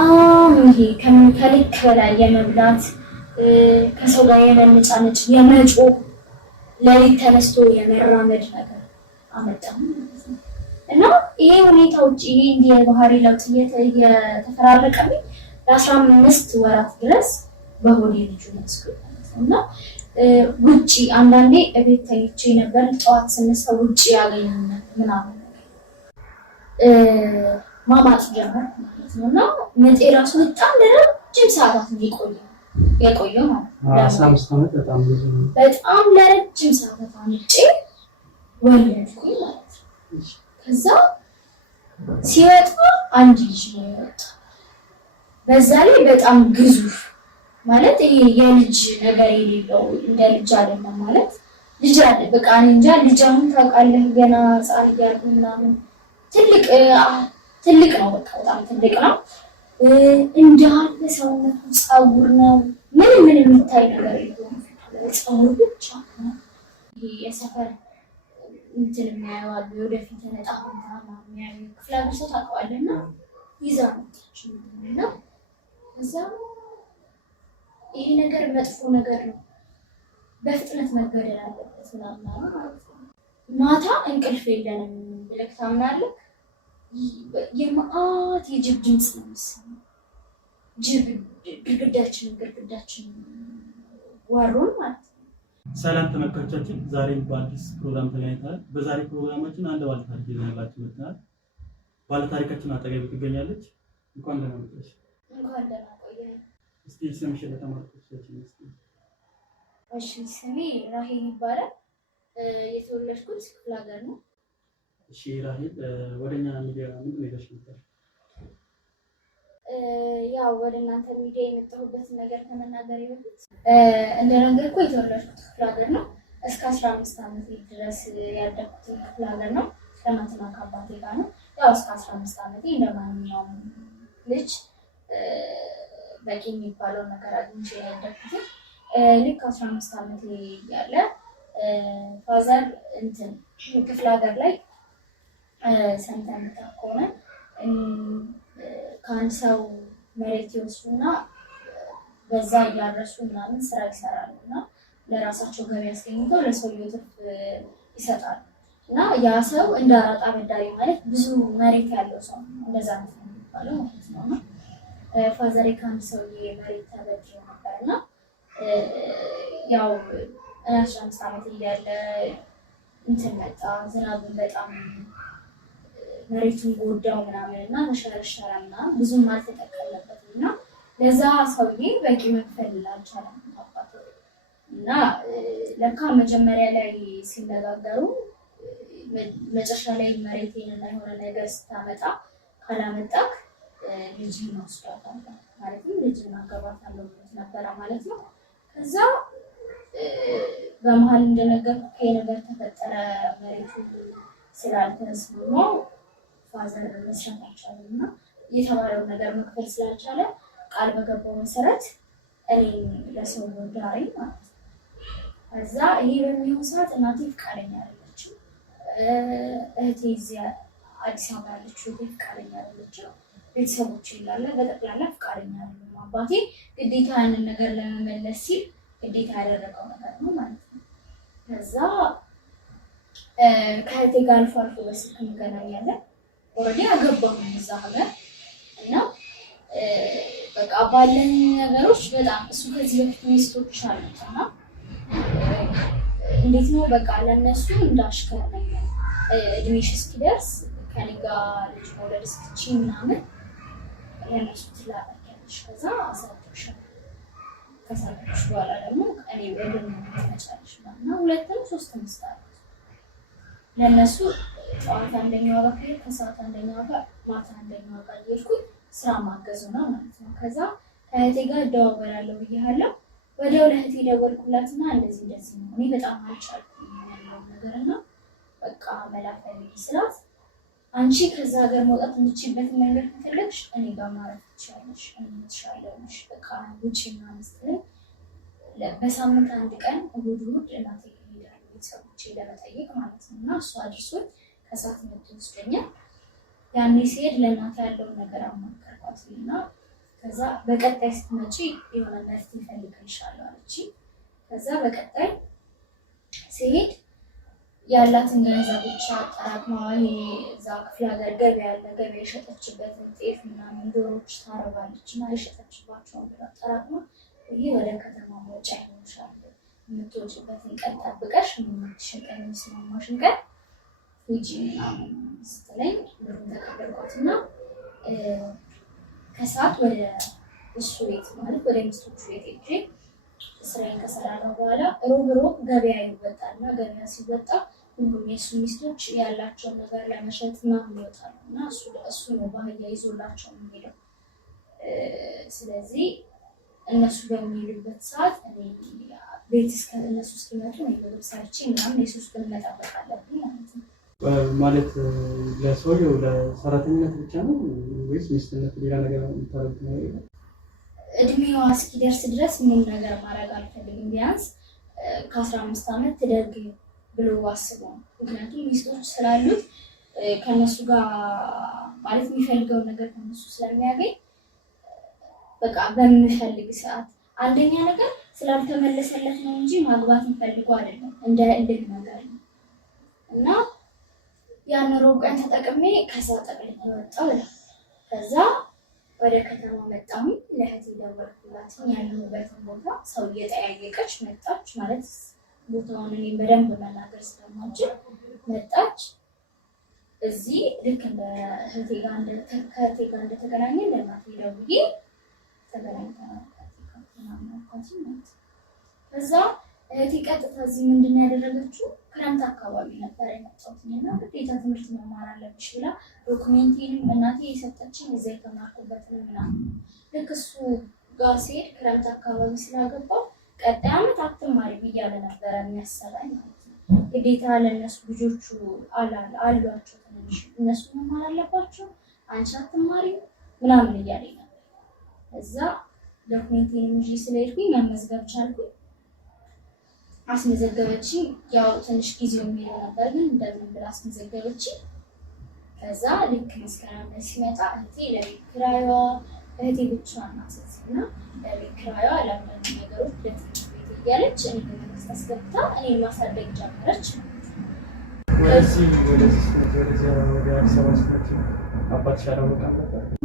በጣም ይሄ ከልክ በላይ የመብላት ከሰው ጋር የመነጫነጭ የመጮህ ለሊት ተነስቶ የመራመድ ነገር አመጣሁ እና ይሄ ሁኔታዎች ይሄ እንዲህ የባህሪ ለውጥ እየተፈራረቀብኝ ለ15 ወራት ድረስ በሆዴ ልጁ መስኩት እና ውጪ አንዳንዴ እቤት ተኝቼ ነበር። ጠዋት ስነሳ ውጪ ያገኙኝ ምናምን ማማጥ ጀመርኩ ማለት ነው እና ምጤ ራሱ በጣም ለረጅም ሰዓታት የቆየው ማለት ነው። 15 ዓመት በጣም ብዙ ነው። በጣም ለረጅም ሰዓታት አንጬ ወለድኩኝ ማለት ነው። ከዛ ሲወጣ አንድ ልጅ ነው የወጣው። በዛ ላይ በጣም ግዙፍ ማለት ይሄ የልጅ ነገር የሌለው እንደ ልጅ አይደለም ማለት ልጅ አለ በቃ እንጃ ልጅ አሁን ታውቃለህ ገና ሕፃን እያልኩ ምናምን ትልቅ ነው በቃ በጣም ትልቅ ነው። እንዳለ ሰውነቱ ፀጉር ነው ምንም የሚታይ ነገር የለውም። ፀጉር ብቻ ነው። ይሄ የሰፈር እንትን የሚያየዋሉ ወደፊት ተነጣሁና የሚያዩ ክፍለ ሀገር ሰው ታውቀዋለህና ይዛ መጣች እና እዛ ይሄ ነገር መጥፎ ነገር ነው በፍጥነት መገደል አለበት ምናምን ማለት ነው። ማታ እንቅልፍ የለንም ብለህ ታምናለህ? የመዓት የጅብ ድምፅ ነው የሚሰማው። ጅብ ግድግዳችን ዋሮን ማለት ነው። ሰላም ተመልካቾቻችን፣ ዛሬም በአዲስ ፕሮግራም ተገናኝተናል። በዛሬ ፕሮግራማችን አንድ ባለታሪክ ይዘንላችሁ መጥተናል። ባለታሪካችን አጠገብ ትገኛለች። እንኳን ደህና መጣሽ። እንኳን ደህና ቆየህ። እስቲ ስምሽን ለተመልካቾቻችን እስቲ። እሺ፣ ስሜ ራሄል ይባላል። የተወለድኩት ክፍለ ሀገር ነው። እሺ ራሄል፣ ወደኛ ሚዲያ ምን ይዘሽ ነበር? ያው ወደ እናንተ ሚዲያ የመጣሁበት ነገር ከመናገር በፊት እንደነገርኩህ የተወለድኩት ክፍለ ሀገር ነው። እስከ 15 ዓመት ድረስ ያደግኩት ክፍለ ሀገር ነው። ከእናትና ከአባቴ ጋር ነው። ያው እስከ 15 ዓመቴ እንደማንኛውም ልጅ በቂ የሚባለው ነገር አግኝቼ ያደግኩት። ልክ 15 ዓመቴ ያለ ፋዘር እንትን ክፍለ ሀገር ላይ ሰምተን ከሆነ ከአንድ ሰው መሬት ይወስዱና በዛ እያረሱ ምናምን ስራ ይሰራሉ እና ለራሳቸው ገቢ አስገኝተው ለሰውየው ትርፍ ይሰጣሉ እና ያ ሰው እንደ አራጣ አበዳሪ ማለት ብዙ መሬት ያለው ሰው እንደዛ ነው የሚባለው ማለት ነው። እና ፋዘሬ ከአንድ ሰውዬ መሬት ተበድሮ ነበር እና ያው 15 ዓመት እያለ እንትን መጣ ዝናብን በጣም መሬቱን ጎዳው ምናምን እና ተሸረሸረ ምናምን ብዙም አልተጠቀለበትም እና ለዛ ሰውዬ በቂ መክፈል አልቻለም አባቱ እና ለካ መጀመሪያ ላይ ሲነጋገሩ መጨረሻ ላይ መሬቴን እና የሆነ ነገር ስታመጣ ካላመጣክ ልጅህን ወስዳታለሁ ማለትም ልጅህን አገባታለሁ ነበረ ማለት ነው። ከዛ በመሀል እንደነገርኩህ ይሄ ነገር ተፈጠረ። መሬቱ ስላልተስማማው ፋዘር መስራት አልቻለም እና የተባለውን ነገር መክፈል ስላልቻለ ቃል በገባው መሰረት እኔን ለሰውየው ዳረኝ ማለት ነው። ከዛ ይሄ በሚሆን ሰዓት እናቴ ፍቃደኛ አይደለችም። እህቴ እዚያ አዲስ አበባ ያለችው እህቴ ፍቃደኛ አይደለችም። ቤተሰቦቼ እንዳለ በጠቅላላ ፍቃደኛ አይደሉም። አባቴ ግዴታ ያንን ነገር ለመመለስ ሲል ግዴታ ያደረገው ነገር ነው ማለት ነው። ከዛ ከእህቴ ጋር አልፎ አልፎ በስልክ እንገናኛለን። ኦልሬዲ አገባሁ እዛ ሀገር እና በቃ ባለን ነገሮች በጣም እሱ ከዚህ በፊት ሚስቶች አሉት እና እንዴት ነው በቃ ለእነሱ እንዳሽከር ነኝ እድሜሽ እስኪደርስ ከኔ ጋር ልጅ መውለድ እስክችይ ምናምን ለእነሱ ትላላኪያለሽ። ከዛ አሳድግሻለሁ ከሳደግሽ በኋላ ደግሞ እኔ ወደ ትመጫለሽ እና ሁለትም ሶስትም ስታሉት ለእነሱ ጠዋት አንደኛው ጋር ከሄድ ከሰዓት አንደኛው ጋር ማታ አንደኛው ጋር እየሄድኩኝ ስራ ማገዙ ነው ማለት ነው። ከዛ ከእህቴ ጋር እደዋወላለሁ ብያለሁ። ወዲያው ለእህቴ ደወልኩላትና እንደዚህ ነው እኔ በጣም አልቻልኩም ያለው ነገር እና በቃ መላፈልጊ ስላት አንቺ ከዛ ሀገር መውጣት የምትችይበትን መንገድ ከፈለግሽ እኔ ጋር ማረፍ ትችላለሽ፣ እኔ ትችላለሽ በቃ ውጪና መሰለኝ። በሳምንት አንድ ቀን እሑድ እናቴ ሄዳለሁ ቤተሰቦቼ ለመጠየቅ ማለት ነው እና እሷ አድርሶኝ ከሰዓት መጥቶ ይወስደኛል። ያኔ ሲሄድ ለእናቴ ያለውን ነገር አማከርኳት እና ከዛ በቀጣይ ስትመጪ የሆነ መፍትሄ እፈልግልሻለሁ አለች። ከዛ በቀጣይ ሲሄድ ያላትን ገንዘቦች አጠራቅማ እዛ ክፍለ ሀገር ገበያ ያለ ገበያ የሸጠችበትን ጤፍ ምናምን ዶሮች ታረባለች እና የሸጠችባቸውን ብር አጠራቅማ ይሄ ወደ ከተማ መውጫ ይሆንሻል፣ የምትወጪበትን ቀን ጠብቀሽ የምትሸጥ የሚስማማሽን ቀን ሂጂ ምናምን ስትለኝ ብሩን ተቀበልኳትና ከሰዓት ወደ እሱ ቤት ማለት ወደ ሚስቶቹ ቤት ሄጄ ስራዬን ከሰራነው በኋላ ሮብ ገበያ ይወጣል እና ገበያ ሲወጣ ሁሉም የእሱ ሚስቶች ያላቸውን ነገር ለመሸጥ ምናምን ይወጣሉ እና እሱ ነው ባህያ ይዞላቸው የሚሄደው። ስለዚህ እነሱ በሚሄዱበት ሰዓት እኔ ቤት እስከ እነሱ እስኪመጡ ምግብ ሰርቼ ምናምን የሶስት ቀን መጠበቅ አለብኝ ማለት ነው። ማለት ለሰውየው ለሰራተኝነት ብቻ ነው ወይስ ሚስትነት ሌላ ነገር የምታደርጉት ነው? እድሜዋ እስኪደርስ ድረስ ምንም ነገር ማድረግ አልፈልግም። ቢያንስ ከ15 ዓመት ትደግ ብሎ አስበው። ምክንያቱም ሚስቶች ስላሉት ከነሱ ጋር ማለት የሚፈልገው ነገር ከነሱ ስለሚያገኝ በቃ በሚፈልግ ሰዓት አንደኛ ነገር ስላልተመለሰለት ነው እንጂ ማግባት የሚፈልገው አይደለም እንደ እድል ነገር ነው እና ያን ሮብ ቀን ተጠቅሜ ከዛ ጠቅልዬ ወጣሁ። ከዛ ወደ ከተማ መጣሁ። ለእህቴ ደወልኩላት። ያለሁበትን ቦታ ሰው እየጠያየቀች መጣች። ማለት ቦታውን እኔ በደንብ መናገር ስለማልችል መጣች። እዚህ ልክ እንደ እህቴ ጋር እንደተገናኘን ለእናቴ ደውዬ ተገናኝተናል። ከዛ እህቴ ቀጥታ እዚህ ምንድን ነው ያደረገችው? ክረምት አካባቢ ነበር የመጣሁት እና ግዴታ ትምህርት መማር አለብሽ ብላ ዶክሜንቴንም እናቴ የሰጠችኝ እዛ የተማርኩበትን ምናምን ልክ እሱ ጋር ሲሄድ ክረምት አካባቢ ስላገባው ቀጣይ ዓመት አትማሪም እያለ ነበረ የሚያሰራኝ ማለት ነው። ግዴታ ለእነሱ ልጆቹ አሏቸው ትንሽ እነሱ መማር አለባቸው አንቺ አትማሪም ምናምን እያለኝ ነበር። እዛ ዶክሜንቴንም ይዤ ስለሄድኩኝ መመዝገብ ቻልኩኝ። አስመዘገበችኝ። ያው ትንሽ ጊዜው የሚለው ነበር ግን እንደምን ብላ አስመዘገበችኝ። ከዛ ልክ መስከረም ላይ ሲመጣ እህቴ ለቤት ኪራይዋ እህቴ ብቻዋን ናት እና ለቤት ኪራይዋ ለአንዳንድ ነገሮች ለትምህርት ቤት እያለች እኔ በመንግስት አስገብታ እኔን ማሳደግ ጀመረች።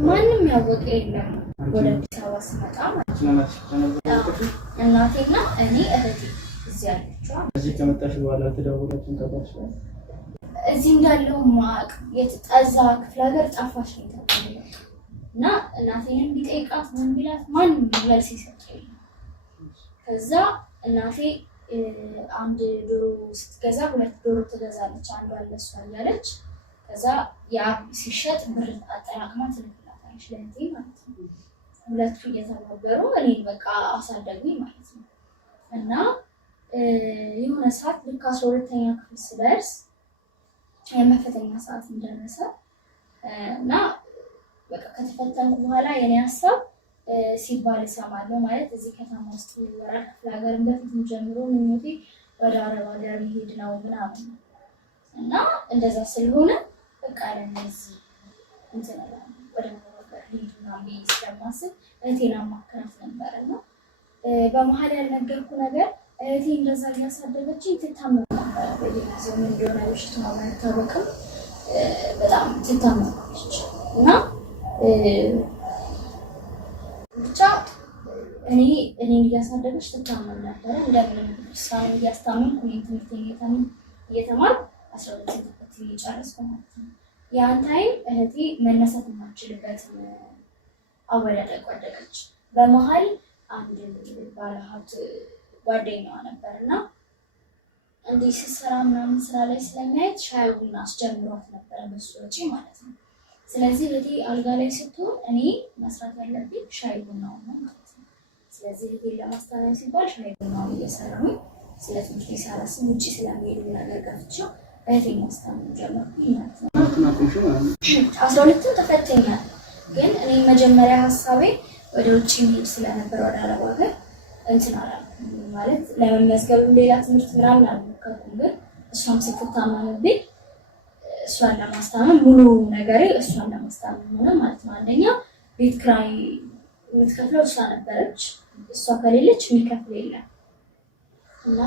ማንም ያወቀ የለም። ወደ አዲስ አበባ ስመጣ ማለት እናቴና እኔ እህቴ እዚህ ከመጣሽ በኋላ ተደውላችን ቀባሽ እዚህ እንዳለው ማቅ የተጣዛ ክፍለ ሀገር ጣፋሽ ነው ተባለ እና እናቴንም ቢጠይቃት ምን ቢላት ማንም መልስ ይሰጣል። ከዛ እናቴ አንድ ዶሮ ስትገዛ 2 ዶሮ ትገዛለች፣ አንዷን ለሷ እያለች ከዛ ያ ሲሸጥ ብር አጠራቅማ ትልክላታለች ለእህቴ ማለት ነው። ሁለቱ እየተባበሩ እኔን በቃ አሳደጉኝ ማለት ነው እና የሆነ ሰዓት ልክ 12ኛ ክፍል ስደርስ የመፈተኛ ሰዓት እንደደረሰ እና በቃ ከተፈተንኩ በኋላ የኔ ሀሳብ ሲባል እሰማለሁ ማለት እዚህ ከተማ ውስጥ ወራ ክፍለ ሀገር በፊት ጀምሮ ምኞቴ ወደ አረብ ሀገር መሄድ ነው ምናምን እና እንደዛ ስለሆነ በቃ ለነዚህ እንትን ወደ ሀገር ሄድ ምናምን ስለማስብ እህቴን አማክራት ነበር እና በመሀል ያልነገርኩ ነገር እህቴ እንደዛ እያሳደገችኝ ትታመም ነበር። በጊዜው ምን እንደሆነ በሽታው አይታወቅም። በጣም ትታመማለች እና ብቻ እኔን እያሳደገች ትታመም ነበር። እንደምንም እሷን እያስታመምኩ ትምህርቴን እየተማርኩ 12ኛ ክፍል ጨረስኩ ማለት ነው። ያን ታይም እህቴ መነሳት የማትችልበትን አወዳደቅ ወደቀች። በመሀል አንድ ባለሀብት ጓደኛዋ ነበርና እንዲህ ስትሰራ ምናምን ስራ ላይ ስለሚያየት ሻይ ቡና አስጀምሯት ነበረ በሱ ወጪ ማለት ነው። ስለዚህ እህቴ አልጋ ላይ ስትሆን እኔ መስራት ያለብኝ ሻይ ቡናው ነው ማለት ነው። ስለዚህ እህቴን ለማስታመም ሲባል ሻይ ቡናው እየሰራሁኝ ስለ ትምህርት ሳላስብ ውጭ ስለሚሄዱ ነገር ገፍቼው እህቴን ማስታመም ጀመርኩኝ ማለት ነው። 12ቱን ተፈተኛል። ግን እኔ መጀመሪያ ሀሳቤ ወደ ውጭ መሄድ ስለነበር ወደ አረብ ሀገር እንትን አላልኩም ማለት ለመመዝገብ ሌላ ትምህርት ምናምን አልሞከርኩም። ግን እሷም ስትታመምብኝ እሷን ለማስታመም ሙሉ ነገሬ እሷን ለማስታመም ሆነ ማለት ነው። አንደኛ ቤት ኪራይ የምትከፍለው እሷ ነበረች። እሷ ከሌለች የሚከፍል የለም። እና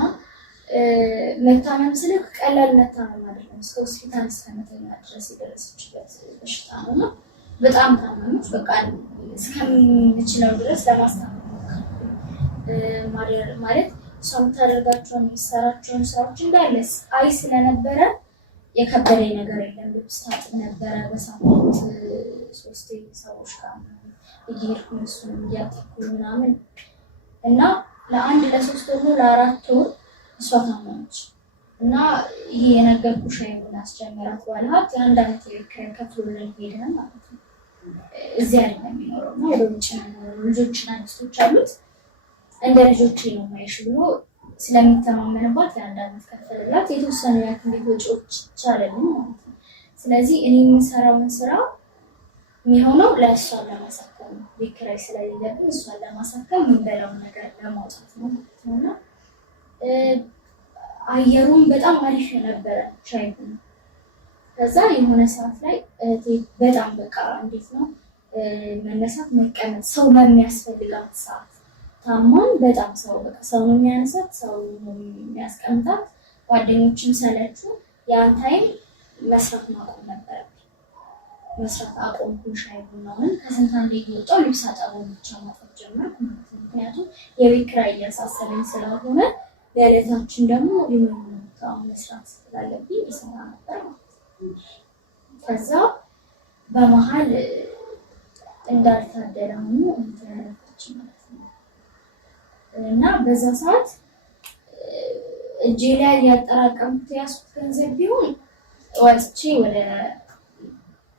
መታመም ስልክ ቀላል መታመም አይደለም። እስከ ሆስፒታል እስከመተኛ ድረስ የደረሰችበት በሽታ ነው። እና በጣም ታመመች። በቃ እስከምችለው ድረስ ለማስታመም ማለት እሷ የምታደርጋቸውን የምትሰራቸውን ስራዎች እንዳለ አይ ስለነበረ የከበደኝ ነገር የለም። ልብስ ታጥብ ነበረ በሳምንት 3 ሰዎች ጋር እየሄድኩ እሱንም እያጠብኩ ምናምን እና ለ1 ለ3 ወር ለ4 ወር እሷ ታመመች እና ይሄ የነገርኩሽ ሻይቡን አስጀመራት። ባለሀብት የ1 ዓመት ከፍሎልን ሄደ ማለት ነው። እዚህ አይደለም የሚኖረው እና ወደ ውጭ ነው የሚኖረው። ልጆችና ሚስቶች አሉት። እንደ ልጆቼ ነው የማይሽ ብሎ ስለሚተማመንባት የ1 ዓመት ከፈለላት። የተወሰኑ የሐኪም ቤት ወጪዎች ይቻላልን ማለት ነው። ስለዚህ እኔ የምሰራውን ስራ የሚሆነው ለእሷን ለማሳከም ነው። ቤት ኪራይ ስለሌለብን እሷን ለማሳከም የምንበላውን ነገር ለማውጣት ነው ማለት ነው። እና አየሩም በጣም አሪፍ ነበረ ሻይቡ። ከዛ የሆነ ሰዓት ላይ በጣም በቃ እንዴት ነው መነሳት መቀመጥ ሰው በሚያስፈልጋት ሰዓት ታማን በጣም ሰው በቃ ሰው ነው የሚያነሳት፣ ሰው ነው የሚያስቀምጣት። ጓደኞችም ሰለቹ። ያን ታይም መስራት ማቆም ነበር። መስራት አቆምኩ። ሻይቡን ነው ከስንት አንዴ እየወጣሁ ልብስ አጠባው ብቻ ማጠብ ጀመርኩ ማለት ነው። ምክንያቱም የቤት ኪራይ እያሳሰበኝ ስለሆነ ለዕለታችን ደግሞ የሆነ መስራት ስላለብኝ እሰራ ነበር ማለት ነው። ከዛ በመሀል እንዳልታደለ ሆኖ እንተነፈች ማለት ነው። እና በዛ ሰዓት እጄ ላይ ያጠራቀምኩት ያስኩት ገንዘብ ቢሆን ወጥቼ ወደ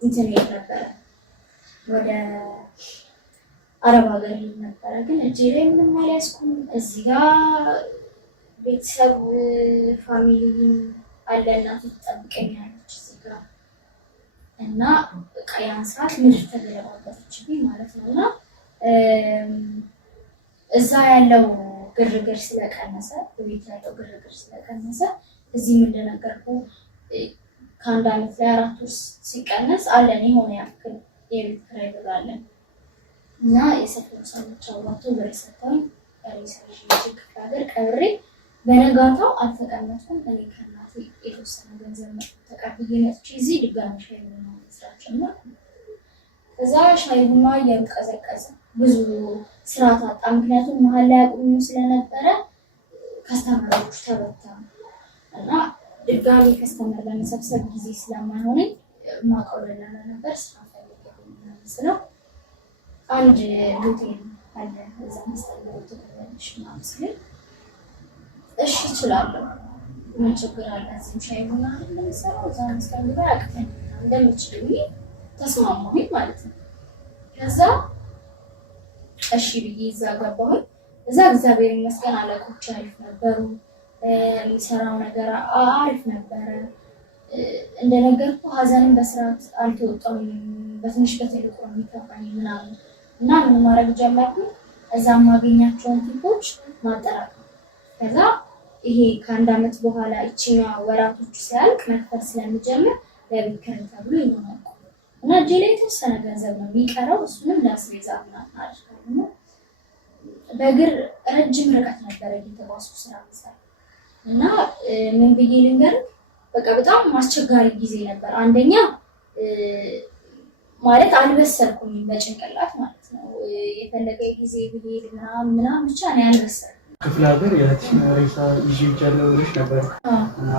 እንትን ነበረ ወደ አረብ ሀገር ነበረ። ግን እጄ ላይ ምንም አልያዝኩም። እዚህ ጋር ቤተሰብ ፋሚሊ አለ፣ እናቴ ትጠብቀኛለች እዚህ ጋር እና በቃ ያን ሰዓት ምድር ተገለባበጠችብኝ ማለት ነው። እና እዛ ያለው ግርግር ስለቀነሰ በቤት ያለው ግርግር ስለቀነሰ እዚህም እንደነገርኩ ከ1 ዓመት ላይ 4 ወር ሲቀነስ አለን የሆነ ያክል የቤት ኪራይ ብር አለን እና የሰፈሩ ሰዎች አዋጥተው ብር ሰጥተውኝ ሪሰርች ክፍለ ሀገር ቀብሬ በነጋታው አልተቀመጥኩም። እኔ ከእናቴ የተወሰነ ገንዘብ ተቀብዬ መጥቼ እዚህ ድጋሚ ሻይ ቡና መስራት ጀመርኩ። ከዛ ሻይ ቡና አየሩ ቀዘቀዘ። ብዙ ስራ ታጣ። ምክንያቱም መሀል ላይ አቁሜው ስለነበረ ከስተመሮቹ ተበተኑ እና ድጋሚ ከስተመር ለመሰብሰብ ጊዜ ስለማይሆነኝ ማቆለላ ነበር ስራ ፈልጌ ነው። አንድ ሆቴል አለ እዛ መስተንግዶ ተቀበልሽ ምናምን ሲል እሺ እችላለሁ፣ ምን ችግር አለ? እዚህም ሻይ ቡና እንደምሰራው እዛ መስተንግዶ አያቅተኝ እንደምችል ተስማማሁኝ ማለት ነው። ከዛ እሺ ብዬ እዛ ገባሁኝ። እዛ እግዚአብሔር ይመስገን አለቆች አሪፍ ነበሩ። የሚሰራው ነገር አሪፍ ነበረ። እንደነገርኩ ሀዘንን በስርዓት አልተወጣሁም። በትንሽ በትልቁ ነው የሚከፋኝ ምናምን እና ምን ማድረግ ጀመርኩ? እዛ የማገኛቸውን ቲፖች ማጠራቀም። ከዛ ይሄ ከ1 ዓመት በኋላ እቺኛ ወራቶቹ ሲያልቅ መክፈል ስለሚጀምር ለቤት ኪራይ ተብሎ ይሆናል እና እጄ ላይ የተወሰነ ገንዘብ ነው የሚቀረው። እሱንም ለአስቤዛ ምናምን አድርጋለሁ። በእግር ረጅም ርቀት ነበረ እየተጓዝኩ ስራ መስራት እና ምን ብዬ ልንገርህ፣ በቃ በጣም አስቸጋሪ ጊዜ ነበር። አንደኛ ማለት አልበሰልኩም በጭንቅላት ማለት ነው። የፈለገ ጊዜ ብሄድ ምናምን ብቻ ነው ያልበሰልኩም። ክፍለ ሀገር የእህትሽን ሬሳ ይዤ ሄጃለሁ ብለሽ ነበር።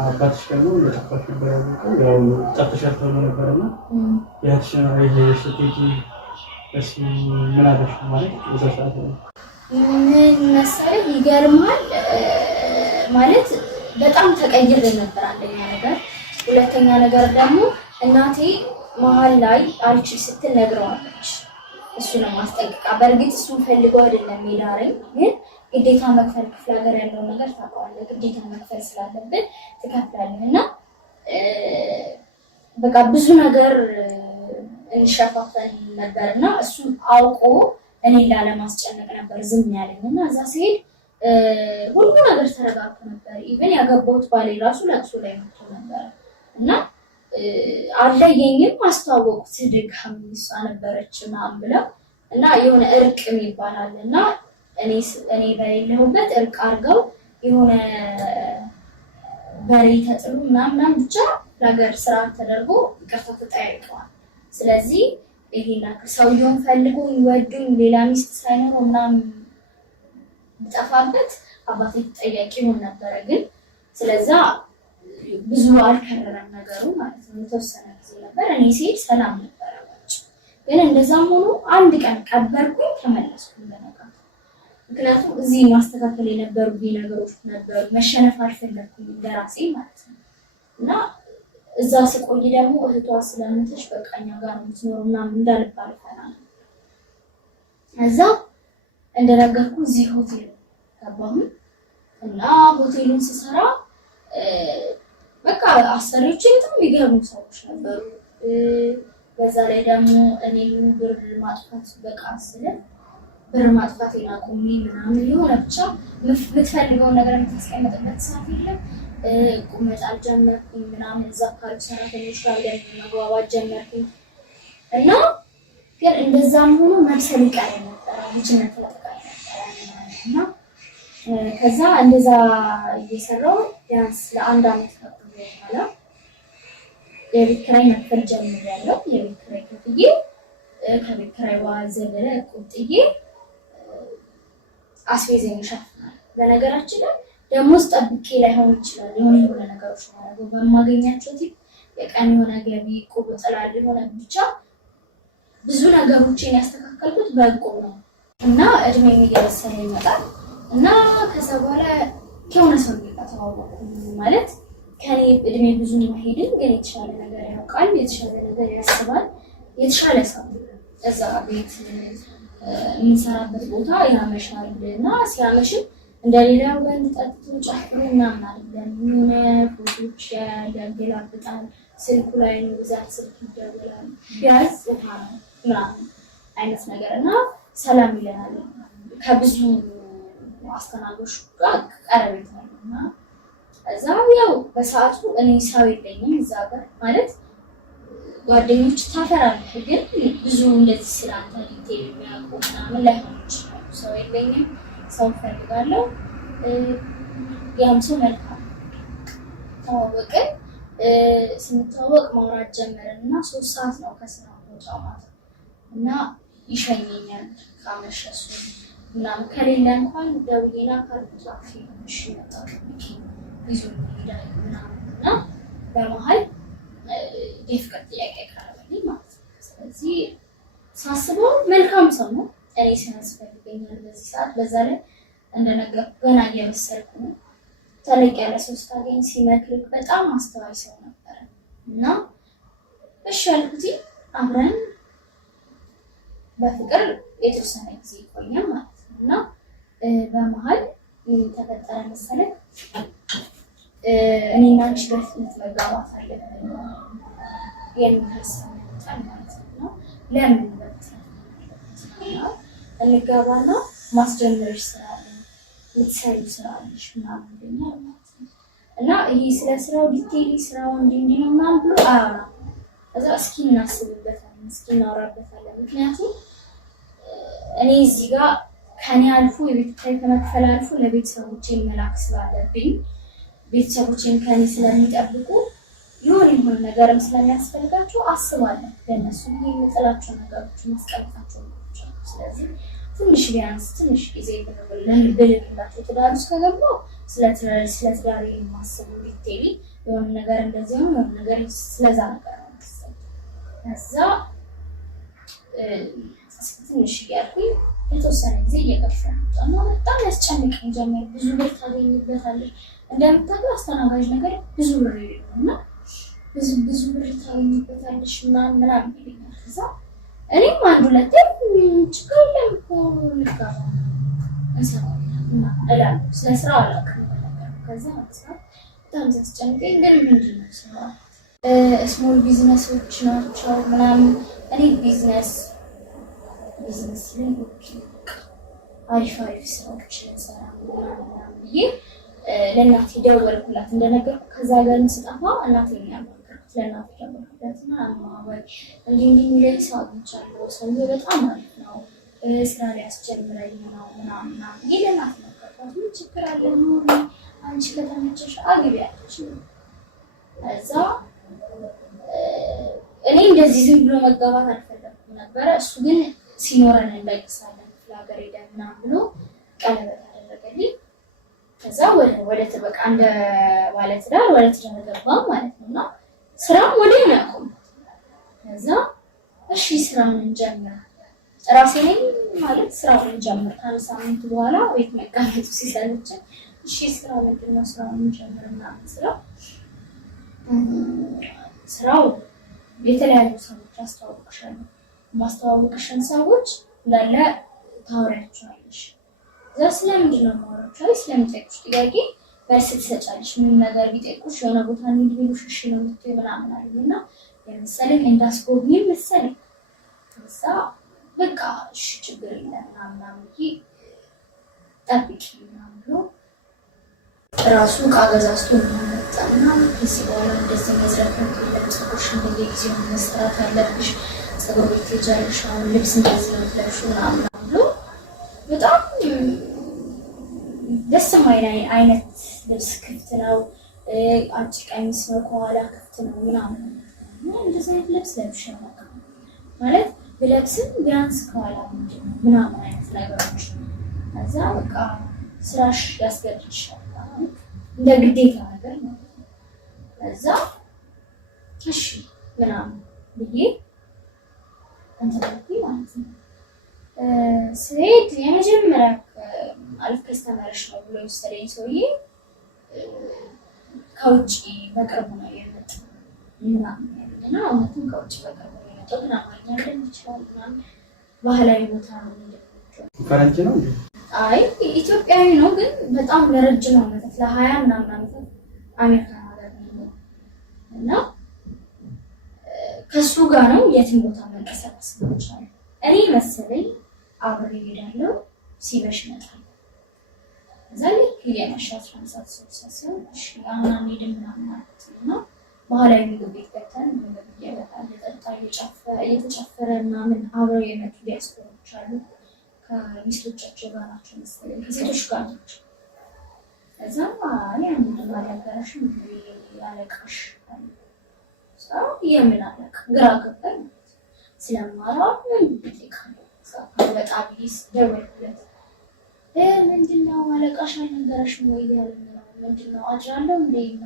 አባትሽ ደግሞ እንደጠፋሽ ነበር ያወቀው። ያው ጠፍተሻል ተብሎ ነበርና የእህትሽን ሬሳ ስትሄጂ እሱ ምን አለሽ ማለት እዛ ሰዓት ነው? ምን መሰለህ ይገርማል። ማለት በጣም ተቀይሬ ነበር አንደኛ ነገር። ሁለተኛ ነገር ደግሞ እናቴ መሀል ላይ አልችል ስትል ነግረዋለች። እሱ ነው ማስጠንቀቃ። በእርግጥ እሱን ፈልገው አይደለም የዳረኝ፣ ግን ግዴታ መክፈል ክፍለ ሀገር ያለው ነገር ታውቀዋለህ። ግዴታ መክፈል ስላለብን ትከፍላለህ እና በቃ ብዙ ነገር እንሸፋፈን ነበርና እሱ አውቆ እኔ ላለማስጨነቅ ነበር ዝም ያለኝ እና እዛ ሲሄድ ሁሉ ነገር ተረጋግቶ ነበር። ኢቨን ያገባሁት ባሌ ራሱ ለቅሶ ላይ መጥቶ ነበር እና አለየኝም። አስተዋወቁት ድጋሚ እሷ ነበረች ምናምን ብለው እና የሆነ እርቅ የሚባል አለ እና እኔ በሌለሁበት እርቅ አድርገው የሆነ በሬ ተጥሎ ምናምን ብቻ ነገር ስርዓት ተደርጎ ይቅርታ ተጠያይቀዋል። ስለዚህ ይሄን ሰውየውን ፈልጎ ይወዱኝ ሌላ ሚስት ሳይኖረው ምናምን ጠፋበት አባቴ ተጠያቂ ሆኖ ነበረ። ግን ስለዛ ብዙ አልከረረም ነገሩ ማለት ነው። የተወሰነ ጊዜ ነበር እኔ ሲሄድ ሰላም ነበር። ግን እንደዛም ሆኖ አንድ ቀን ቀበርኩኝ ተመለስኩኝ በነጋታው። ምክንያቱም እዚህ ማስተካከል የነበሩብኝ ነገሮች ነበሩ። መሸነፍ አልፈለኩም እንደራሴ ማለት ነው። እና እዛ ስቆይ ደግሞ እህቷ ስለምትሽ በቃ እኛ ጋር የምትኖር ምናምን እንዳልባል ፈራል። እዛ እንደነገርኩ እዚህ ሆቴል ገባሁ እና ሆቴሉን ስሰራ በቃ አሰሪዎች በጣም የሚገርሙ ሰዎች ነበሩ። በዛ ላይ ደግሞ እኔም ብር ማጥፋት በቃ ስለ ብር ማጥፋቴን አቁሜ ምናምን የሆነ ብቻ የምትፈልገውን ነገር የምታስቀምጥበት ሰዓት የለም። ቁመት አልጀመርኩኝ ምናምን እዛ ካሉ ሰራተኞች ጋር መግባባት ጀመርኩኝ እና ግን እንደዛም ሆኖ መብሰል ይቀር ነበር። ልጅነት ያጠቃኝ እና ከዛ እንደዛ እየሰራሁ ቢያንስ ለአንድ አመት ከቆየሁ በኋላ የቤት ኪራይ መክፈል ጀምሬያለሁ። የቤት ኪራይ ከፍዬ ከቤት ኪራይ ዘለለ ቁጥዬ አስቤዛዬን እሸፍናለሁ። በነገራችን ላይ ደሞዝ ጠብቄ ላይሆን ይችላል የሆነ ነገሮች ነው በማገኛቸው የቀን የሆነ ገቢ ቁብ ጥላል የሆነ ብቻ ብዙ ነገሮችን ያስተካከልኩት በእቁብ ነው እና እድሜ እየበሰለ ይመጣል እና ከዛ በኋላ ከሆነ ሰው ጋር ተዋወቅኩ። ማለት ከኔ እድሜ ብዙ ማሄድን ግን የተሻለ ነገር ያውቃል፣ የተሻለ ነገር ያስባል፣ የተሻለ ሰው እዛ ቤት የምንሰራበት ቦታ ያመሻል እና ሲያመሽም እንደሌላው ወንድ ጠጥቶ ጨፍሮ ምናምን አይደለም። የሆነ ፎቶዎች ያገላብጣል፣ ስልኩ ላይ ነው ብዛት ስልክ ይደውላል፣ ቢያዝ ውሃ ነው ምናምን አይነት ነገር እና ሰላም ይለናል። ከብዙ አስተናጋጆች ጋር ቀረቤት ነው እና እዛ ያው በሰዓቱ እኔ ሰው የለኝም እዛ ጋር ማለት ጓደኞች ታፈራለህ፣ ግን ብዙ እንደዚህ ስላንተ ዲቴል የሚያውቁ ምናምን ላይሆን ይችላሉ። ሰው የለኝም፣ ሰው ፈልጋለሁ። ያም ሰው መልካም ተዋወቅን። ስንተዋወቅ ማውራት ጀመርን እና 3 ሰዓት ነው ከስራ ወጣው ማለት እና ይሸኘኛል ካመሸሱ ምናምን ከሌለ እንኳን ደውዬና ካልኩት እሺ ነበር ብዙ ይዳል ምናምን እና በመሀል የፍቅር ጥያቄ ቀረበልኝ ማለት ነው። ስለዚህ ሳስበው መልካም ሰው ነው። እኔ ሲያስፈልገኛል በዚህ ሰዓት። በዛ ላይ እንደነገርኩ ገና እየበሰልኩ ነው። ተለቅ ያለ ሰው ስታገኝ ሲመክርክ በጣም አስተዋይ ሰው ነበረ እና እሺ አልኩት። አብረን በፍቅር የተወሰነ ጊዜ ቆየን ማለት ነው እና በመሀል ተፈጠረ መሰለኝ እኔና አንቺ በፍጥነት መጋባት አለብን የሚታሰብ ማለት ነው። ለምን በፍጥነት እንጋባና ማስጀመርሽ ስራ አለ የምትሰሪው ስራ አለሽ ምናምን ይለኛል ማለት ነው እና ይሄ ስለ ስራው ዲቴይል ስራው እንዲህ ነው ምናምን ብሎ አያወራም። ከዛ እስኪ እናስብበታለን፣ እስኪ እናወራበታለን። ምክንያቱም እኔ እዚህ ጋር ከኔ አልፎ የቤት ኪራይ ከመክፈል አልፎ ለቤተሰቦቼ መላክ ስላለብኝ ቤተሰቦቼን ከኔ ስለሚጠብቁ የሆነ ነገርም ስለሚያስፈልጋቸው አስባለሁ። ለእነሱ የምጥላቸው ነገሮች ማስቀምጣቸው ናቸው። ስለዚህ ትንሽ ቢያንስ ትንሽ ጊዜ ብልክላቸው ትዳር ውስጥ ከገባሁ ስለ ትዳር የማስቡ ዲቴይል የሆነ ነገር እንደዚህ ነው የሆነ ነገር ስለዛ ነገር ነው ማሰብ። ከዛ ትንሽ እያልኩኝ የተወሰነ ጊዜ እየገፋሁ እና በጣም ያስጨንቀኝ ጀመር። ብዙ ብር ታገኝበታለሽ እንደምታውቀው አስተናጋጅ ነገር ብዙ ብር የለውም እና ብዙ ብር ታገኝበታለሽ ምናምን ይለኛል። ከዛ እኔም አንድ ሁለቴ ችግር የለም እኮ ልጋባ እንሰራለን እላለሁ። ስለ ስራው አላውቅም ነገር። ከዛ በጣም ሲያስጨንቀኝ ግን ምንድን ነው ስራው ስሞል ቢዝነሶች ናቸው ምናምን እኔ ቢዝነስ ላይ አሪፍ ስራዎች እንሰራ ምናምን ብዬ ለእናቴ ደወልኩላት እንደነገርኩ። ከዛ ጋር ስጠፋ እናቴ ያናገርኩት ለእናቴ ደወልኩላትና አማባይ እንዲህ የሚለኝ ሰው አግኝቻለሁ፣ ሰውዬው በጣም አሪፍ ነው ስራ ላይ አስጀምረኝ ምናምን ይለናት ነበር። ምን ችግር አለ ኑሪ አንቺ ከተመቸሽ አግቢ አለች። እዛ እኔ እንደዚህ ዝም ብሎ መጋባት አልፈለኩም ነበረ። እሱ ግን ሲኖረን እንዳይቀሳለን ክፍለ ሀገር ሄደን ምናምን ብሎ ቀለበት አደረገልኝ። ከዛ ወደ ተበቃ እንደ ባለትዳር ወደ ትዳር ገባ ማለት ነውና ስራም ወዲያው ነው ያቆምኩት። ከዛ እሺ ስራውን እንጀምር ራሴ ነኝ ማለት ስራውን እንጀምር ከአንድ ሳምንት በኋላ ቤት መቀመጡ ሲሰለቸኝ እሺ ስራው ምንድን ነው ስራውን እንጀምር ምናምን ስለው ስራው የተለያዩ ሰዎች አስተዋውቅሻለሁ ማስተዋወቅሽን ሰዎች እንዳለ ታወሪያቸዋለሽ። እዛ ስለምንድን ነው የማወራቸው? ስለሚጠይቁሽ ጥያቄ መልስ ትሰጫለሽ። ምንም ነገር ቢጠይቁሽ የሆነ ቦታ እንሂድ ቢሉሽ እሺ ነው የምትይው ምናምን አለኝና ለምሳሌ እንዳስጎብኝም መሰለኝ። እዛ በቃ እሺ ችግር የለም ምናምን ጠብቂ ምናምን ብሎ ራሱ ዕቃ ገዛዝቶ መጣና ከዚህ በኋላ እንደዚህ መዝረፍ የለም ፀጉርሽ እንደየጊዜው መስራት አለብሽ፣ ፀጉር ቤት ትሄጃለሽ፣ አሁን ልብስ እንደዚህ ነው የምትለብሺው ምናምን ብሎ በጣም ደስ የማይል አይነት ልብስ ክፍት ነው፣ አጭር ቀሚስ ነው ከኋላ ክፍት ነው ምናምን እንደዚህ አይነት ልብስ ለብሼ ማለት ብለብስም ቢያንስ ከኋላ ምናምን አይነት ነገሮች ከዛ በቃ ስራሽ ያስገድድሻል እንደ ግዴታ ነገር ነው። ከዛ እሺ ምናምን ብዬ እንትን አልኩኝ ማለት ነው። ስሄድ የመጀመሪያ አሪፍ ከስተመርሽ ነው ብሎ የወሰደኝ ሰውዬ ከውጭ በቅርቡ ነው የመጣው ምናምን እና እውነትም ከውጭ በቅርቡ ነው የመጣው ግን አማርኛ እንደምን ይችላል ምናምን ባህላዊ ቦታ ነው ፈረንጅ ነው እንዴ? አይ ኢትዮጵያዊ ነው ግን በጣም ለረጅም ዓመታት ለ20 ምናምን ዓመታት አሜሪካ ሀገር ነው እና ከሱ ጋር ነው የትም ቦታ መንቀሳቀስ ይችላል። እኔ መሰለኝ አብሬ እሄዳለሁ ሲመሽ እመጣለሁ። እዛ ልክ የመሸ 11 ሰዓት ሲሆን እሺ አሁን አንሄድም ምናምን ማለት ነው። ባህላዊ ምግብ ቤት ገብተን ምግብ እየበላን እየተጨፈረ ምናምን አብረው የመጡ ዲያስፖራዎች አሉ። ከሚስቶቻቸው ጋር ናቸው መሰለኝ ከሴቶች ጋር ናቸው። ከዛ ያን ማለጋሽ ያለቃሽ ሰው የምን አለቃ ግራ ገባኝ። ስለማራ ምን ይጠይቃል በጣም ደወልኩለት። ምንድነው አለቃሽ ነገርሽ ወይ ያለ ምንድነው አድራለሁ እንደና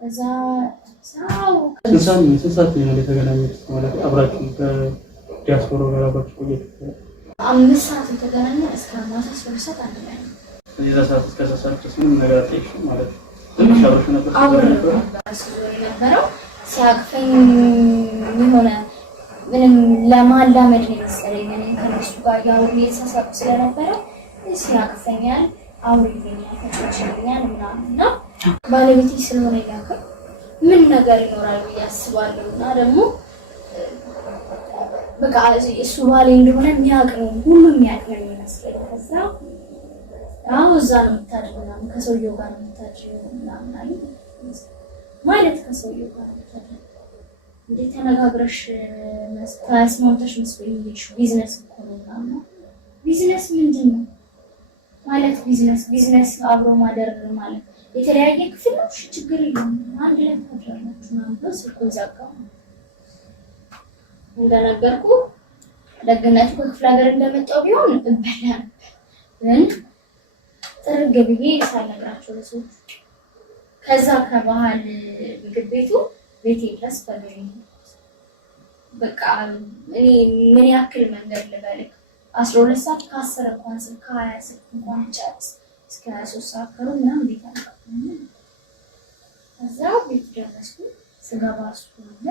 እዛ ሳው ስንት ነው የተገናኙት ማለት አብራችሁ ከዲያስፖራ ጋር አብራችሁ ቆያችሁ? 5 ሰዓት የተገናኘ እስከ ማታ 3 ሰዓት አንድ ላይ ነው። እዛ ሰዓት እስከ 3 ሰዓት ድረስ ምንም ነገር አትይሽም ማለት ነው? ትንሽ አብረሽ ነበር የነበረው ሲያቅፈኝ የሆነ ምንም ለማላመድ ነው መሰለኝ እኔ ከነሱ ጋር ያው እየተሳሳቁ ስለነበረ ሲያቅፈኛል አውሪልኛል ተጨጭኛል ምናምን እና ባለቤቴ ስለሆነ ያከ ምን ነገር ይኖራል ብዬ አስባለሁ እና ደግሞ በቃ እሱ ባሌ እንደሆነ የሚያውቅ ነው ሁሉም የሚያውቅ ነው የሚመስለኝ። ከዛ አዎ እዛ ነው የምታድረው ምናምን ከሰውየው ጋር ነው የምታድረው ምናምን አለ ማለት ከሰውየው ጋር ነው የምታድረው እንዴት ተነጋግረሽ ተስማምተሽ መስሎኝ ቢዝነስ እኮ ነው ምናምን። ቢዝነስ ምንድን ነው ማለት ቢዝነስ አብሮ ማደር ማለት የተለያየ ክፍል ነው ችግር የለም አንድ ላይ ታድራላችሁ ምናምን ብሎ ስልኩን ዘጋው። እንደነገርኩ ደግነቱ ከክፍለ ሀገር እንደመጣው ቢሆን እበላ ግን ጥርግ ብዬ ሳልነግራቸው ለሰዎች ከዛ ከባህል ምግብ ቤቱ ቤቴ ድረስ በእግሬ በቃ እኔ ምን ያክል መንገድ ልበልክ 12 ሰዓት ከ10 እንኳን ስልክ 20 ስልክ እንኳን ጨርስ እስከ 23 ሰዓት ከሩብ ምናምን ቤት አልገባም። ከዛ ቤት ደረስኩ። ስገባ እሱ አለ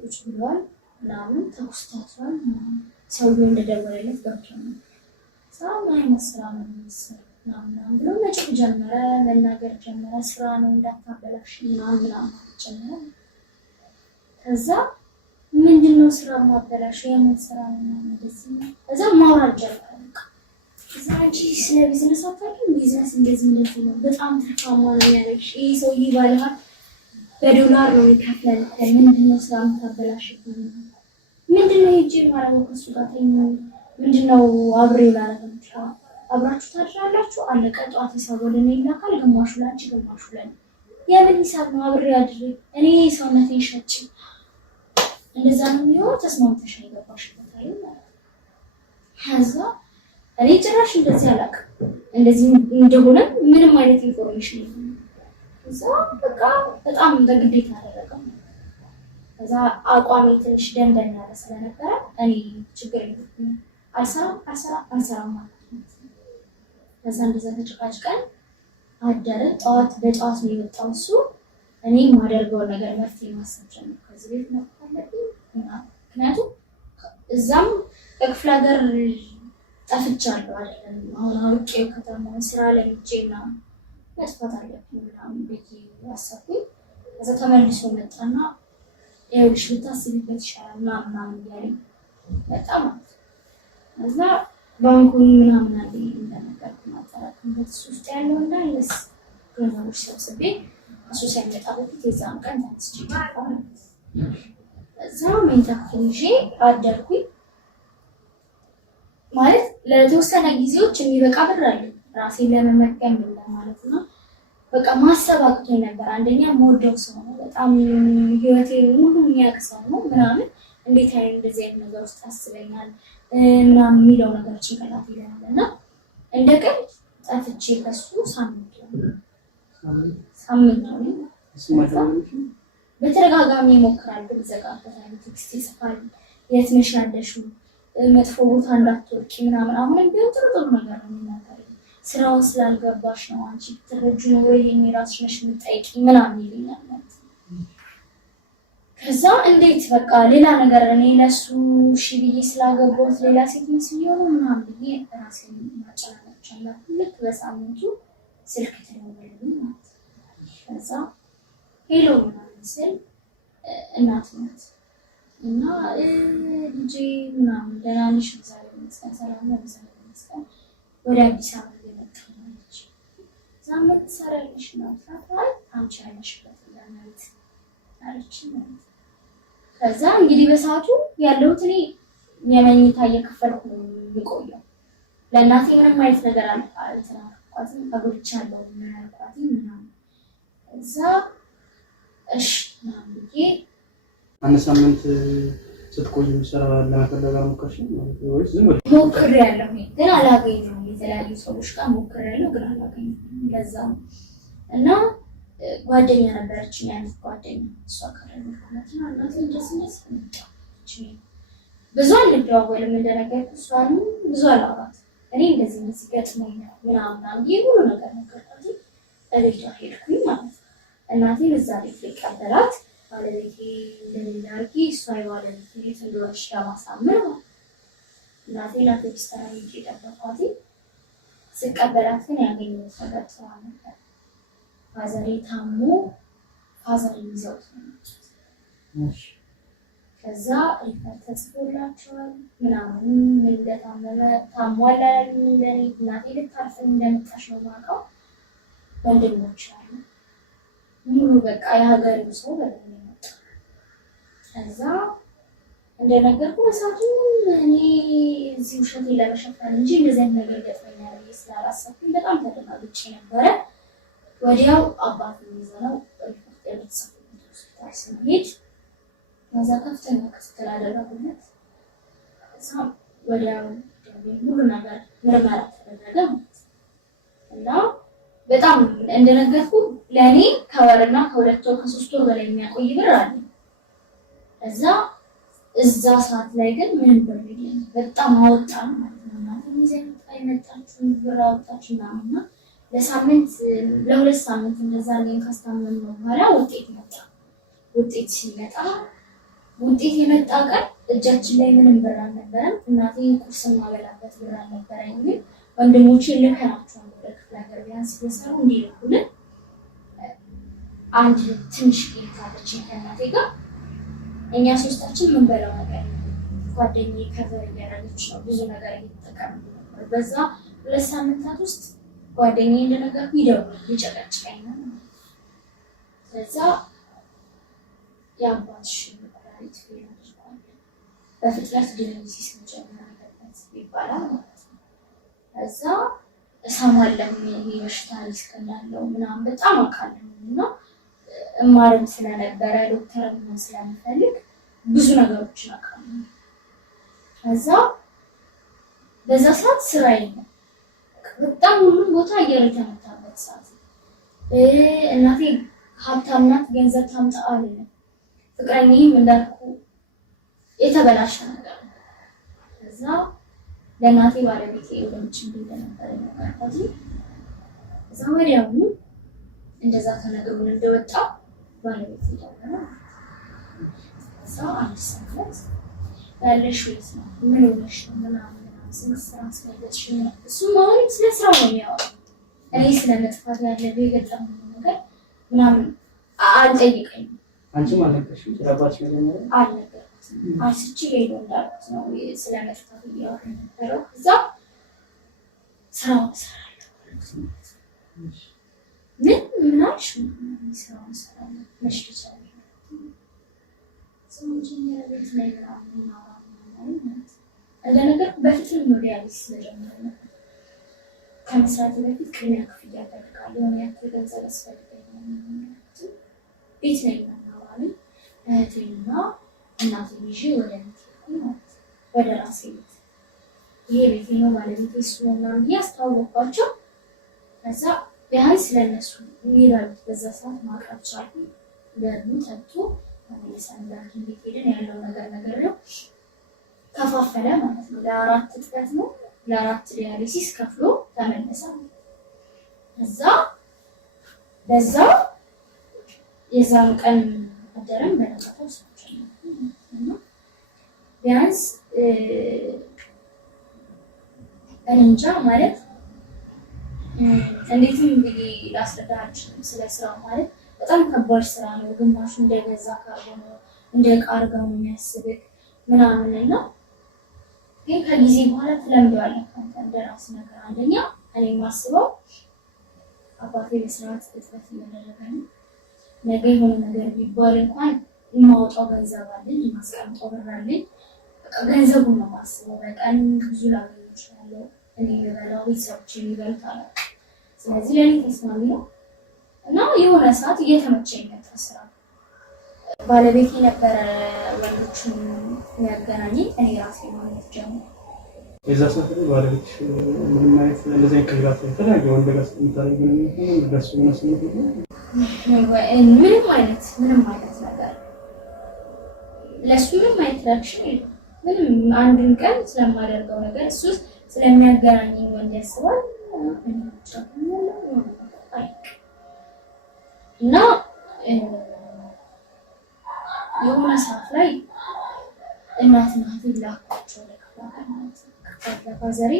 ቁጭ ብሏል ምናምን ተኩስታቷል ሰውዬው እንደደወለለት ገብቶ ነው ሰው አይነት ስራ ነው የሚሰራው ምናምን ብሎ መጮህ ጀመረ፣ መናገር ጀመረ። ስራ ነው እንዳታበላሽ ምናምን ጀመረ። ከዛ ምንድነው ስራ ማበላሽ የምን ስራ ነው እንደዚህ ከዛ ማውራት ጀመረ። ከዛ አንቺ ስለ ቢዝነስ አታውቂም? ቢዝነስ እንደዚህ ነው በጣም ትርፋማ ነው ያለሽ ይሄ ሰውዬ ባለሀብት በዶላር ነው የሚከፈለው። ምንድነው ስራ የምታበላሽብኝ? ምንድነው ሂጂ ማለት ነው ከሱ ጋር ተይኝ ምንድነው አብሬ ላረጋችሁ አብራችሁ ታድራላችሁ አለቀ ጧት ሂሳብ ወደ እኔ ይላካል ግማሹ ላንቺ ግማሹ ለኔ የምን ሂሳብ ነው አብሬ አድሬ እኔ ሰውነቴን ሸጬ እንደዛ ነው የሚሆነው ተስማምተሽ አይገባሽበት አይደል ማለት ከዛ እኔ ጭራሽ እንደዚህ አላውቅም እንደዚህ እንደሆነ ምንም አይነት ኢንፎርሜሽን የለም ከዛ በቃ በጣም በግዴታ አደረገው ከዛ አቋሜ ትንሽ ደንደን ያለ ስለነበረ እኔ ችግር የለብኝም አልሰራም ማለት ነው ከዛ እንደዛ ተጨቃጭቀን አደረ ጠዋት በጠዋት ነው የመጣው እሱ እኔ ማደርገው ነገር መፍትሄ ማሰብ ጀመርኩ ከዚህ ቤት መጥፋለብኝ ምክንያቱም እዛም በክፍለ ሀገር ጠፍቻለሁ አይደለም አሁን አውቄው ከተማውን ስራ ለምጄና መስፋት አለብኝ ምናምን ቤት አሰብኩኝ ከዛ ተመልሶ መጣና ይኸውልሽ ብታስቢበት ይሻላል ምናምን እያለኝ በጣም ከዛ ባንኩን ምናምን አለኝ እንደነገርኩ ማጠራቀምበት እሱ ውስጥ ያለው እንዳይለስ ገንዘቦች ሰብስቤ እሱ ሳይመጣ በፊት የዛን ቀን ተነስቼ እዛ መኝታ ክፍል ይዤ አደርኩኝ ማለት ለተወሰነ ጊዜዎች የሚበቃ ብር አለ ራሴን ለመመገብ ማለት ነው በቃ ማሰብ አቅቶኝ ነበር አንደኛ የምወደው ሰው ነው በጣም ህይወቴ ሁሉ የሚያቅሰው ነው ምናምን እንዴት አይነት እንደዚህ አይነት ነገር ውስጥ አስበኛል ምናምን የሚለው ነገር ጭንቅላቴ ላይ አለና እንደቀን ጠፍቼ ከሱ ሳምንት በተደጋጋሚ ይሞክራል ግን ዘጋበታል ቴክስት ይጽፋል የት ነሽ ያለሽው መጥፎ ቦታ እንዳትወጪ ምናምን አሁንም ቢሆን ጥሩ ነገር ነው የሚናገረው ስራውን ስላልገባሽ ነው አንቺ ትረጁ ነው ወይ የራስሽ ነሽ የምትጠይቂ ምናምን ይለኛል ማለት ከዛ እንዴት በቃ ሌላ ነገር እኔ ለሱ እሺ ብዬ ስላገባሁት ሌላ ሴት መስየው ነው ምናምን ብዬ ራሴን ማጨናነቅ ጀመርኩ ልክ በሳምንቱ ስልክ ተደወለልኝ ማለት ከዛ ሄሎ ምናምን ስል እናት ናት እና ልጄ ምናምን ደህና ነሽ እግዚአብሔር ይመስገን ሰላም ነው እግዚአብሔር ይመስገን ወደ አዲስ አበባ እየመጣሁ ነው ዛመት ሰራልሽ ነው ታፋይ አንቺ ያለሽበት ለማለት አለችኝ ከዛ እንግዲህ በሰዓቱ ያለሁት እኔ የመኝታ እየከፈልኩ ነው የቆየው ለእናቴ ምንም አይነት ነገር አልተናገርኳትም አግብቻለሁ ምናምን እዛ እሺ ማንዬ አንድ ሳምንት ስትቆይ ሰራ ለማፈለግ አልሞከርሽም ወይስ ዝም ብለሽ ሞክሬያለሁ ግን አላገኘሁም የተለያዩ ሰዎች ጋር ሞክሬያለሁ ግን አላገኘሁም ለዛ እና ጓደኛ ነበረችኝ ያንተ ጓደኛ እሷ ከረመኩላት እና እናቴ እንደዚህ ብዙ አልደዋወልም እንደነገርኩ እሷን ብዙ አላወራት እኔ እንደዚህ ገጥሞኝ ነው ምናምን ይሁሉ ነገር ነገርኳት እቤቷ ሄድኩኝ ማለት ነው እናቴን እዛ ቤት ልቀበላት ባለቤቴ እንደሌላ አድርጊ እሷ የባለቤቴ ቤት እንደሆነች ለማሳመር እናቴን አትክስተራ ይዤ ጠበኳት ስቀበላት ግን ያገኘሁት ነገር ጥሩ ነበር ፋዘሬ ታሞ ፋዘሬ ይዘውት ነው ከዛ ሪፈር ተጽፎላቸዋል ምናምን ምን እንደታመመ ታሟል ለኔ እናቴ ልታርፍ እንደመጣች ነው የማውቀው ወንድሞች አሉ ሙሉ በቃ የሀገሩ ሰው በደንብ መጣ ከዛ እንደነገርኩ በሰዓቱ እኔ እዚህ ውሸቴን ለመሸፈን እንጂ እንደዚህ አይነት ነገር ገጥሞኛል ብዬ ስላላሰብኩኝ በጣም ተደናግጬ ነበረ ወዲያው አባቴ ይዘነው ቤተሰብ ሆስፒታል ስንሄድ ከዛ ከፍተኛ ክትትል አደረጉለት ከዛ ወዲያው ሁሉ ነገር ምርመራ ተደረገ እና በጣም እንደነገርኩ ለኔ ከወርና ከሁለት ወር ከሶስት ወር በላይ የሚያቆይ ብር አለ እዛ ሰዓት ላይ ግን ምንም ብር የለም በጣም አወጣን ማለት ነው እናቴ ሚዘን አይመጣችሁ ብር አወጣችሁ እና ለሳምንት ለሁለት ሳምንት እንደዛ ላይ ካስታመመን በኋላ ውጤት መጣ ውጤት ሲመጣ ውጤት የመጣ ቀን እጃችን ላይ ምንም ብር አልነበረም እናቴ ቁርስ ማበላበት ብር አልነበረኝም ወንድሞቼ ልከናቸው ወደ ክፍለ ሀገር ቢያንስ እየሰሩ እንዲልኩልን አንድ ትንሽ ጌታ አለች ከእናቴ ጋር እኛ ሶስታችን ምን በላው ነገር ጓደኛዬ ከቨር እያደረገች ነው ብዙ ነገር እየተጠቀምን ነበር በዛ ሁለት ሳምንታት ውስጥ ጓደኛዬ እንደነገርኩ ይደውላል ይጨቀጭቀኝ ነው ስለዛ ያባትሽ ኩላሊት ፌል አድርጓል በፍጥነት ዲያሊሲስ መጀመር አለበት ይባላል ማለት ነው። ከዛ እሰማለሁ ይሄ በሽታ ሪስክ እንዳለው ምናምን በጣም አውቃለሁ እና እማርም ስለነበረ ዶክተርም ስለምፈልግ ብዙ ነገሮችን አውቃለሁ። ከዛ በዛ ሰዓት ስራዬ ነው በጣም ሁሉም ቦታ አየር የተመታበት ሰዓት። እናቴ ሀብታም ናት፣ ገንዘብ ታምጣ አይደለም። ፍቅረኛዬም እንዳልኩ የተበላሸ ነገር ነው። ከዛ ለእናቴ ባለቤቴ ወደ ውጭ እንደነበረ ነገርኳት። እዛ ወዲያውኑ እንደዛ ተነግሮን እንደወጣ ባለቤቴ ደወለ። እዛ አንድ ሰዓት ያለሽ ቤት ነው ምን ሆነሽ ነው ምናምን ስራ አስመለጥሽ ነው እሱ ማለት ስለ ስራው ነው የሚያወራው። እኔ ስለ መጥፋት ያለብኝ የገጠመኝ ነገር ምናምን አልጠይቀኝም። አንቺ ማለት ነው ስለባች መጀመሪያ አልነገርኩትም። አስቼ ሄዶ እንዳልኩት ነው ስለ መጥፋት እያወራ ነበረው። እዛ ስራውን እሰራለሁ ምን አልሽ? ስራውን እሰራለሁ መሽ ይቻላል ሰዎች የሚያደርጉት ነገር ምናምን እንደነገርኩ በፊት ነው ዲያሊሲስ መጀመር ነው። ከመስራት በፊት ቅድሚያ ክፍያ ያደርጋል። የሆነ ያክል ገንዘብ ያስፈልጋል። ቤት ላይ ማናዋል እህቴና እናቴን ይዤ ወደ ቤት ማለት ወደ ራሴ ቤት ይሄ ቤቴ ነው ባለቤቴ እሱ ነው ምናምን ያስተዋወቅኳቸው። ከዛ ቢያንስ ስለነሱ የሚረዱት በዛ ሰዓት ማቅረብ ቻልኩ። በሉ ተብቶ ተመልሰን ሐኪም ቤት ሄደን ያለው ነገር ነው ከፋፈለ ማለት ነው። ለአራት እጥበት ነው ለአራት ዲያሊሲስ ከፍሎ ተመለሰ። ከዛ በዛ የዛን ቀን አደረን በነቀተው ሰዎች ነው ቢያንስ እንጃ ማለት እንዴትም እንግዲህ ላስረዳችሁ ስለ ስራው ማለት በጣም ከባድ ስራ ነው። ግማሹ እንደገዛ ካርቦ እንደ ቃርጋ ነው የሚያስብክ ምናምን እና ግን ከጊዜ በኋላ ትለምደዋለህ አንተ እንደራስ ነገር። አንደኛ እኔ የማስበው አባቴ በስርዓት እጥበት እያደረገ ነው። ነገ የሆነ ነገር ቢባል እንኳን የማወጣው ገንዘብ አለኝ፣ የማስቀምጠው ብር አለኝ። ገንዘቡን ነው የማስበው። በቀን ብዙ ላገኝ እችላለሁ። እኔ ልበላው፣ ቤተሰቦቼ ሊበሉት አለ። ስለዚህ ለእኔ ተስማሚ ነው እና የሆነ ሰዓት እየተመቸኝ መጣ ስራ። ባለቤቴ ነበረ ወንዶችን የሚያገናኘኝ፣ እኔ ራሴ ማለት ጀመርኩ። የዛ ሰዓት ላይ ባለቤትሽ ምንም አይነት እንደዚህ አይነት ክግራት የተለያየ ወንድ ጋር የምታደርጊው ነገር ደስ ብሎ ስሜት ምንም አይነት ነገር ለሱ ምንም አይነት ሪአክሽን የለም። ምንም አንድን ቀን ስለማደርገው ነገር እሱ ስለሚያገናኘኝ ወንድ ያስባል እና የሆነ ሰዓት ላይ እናትና ላኳቸው ለፋዘሬ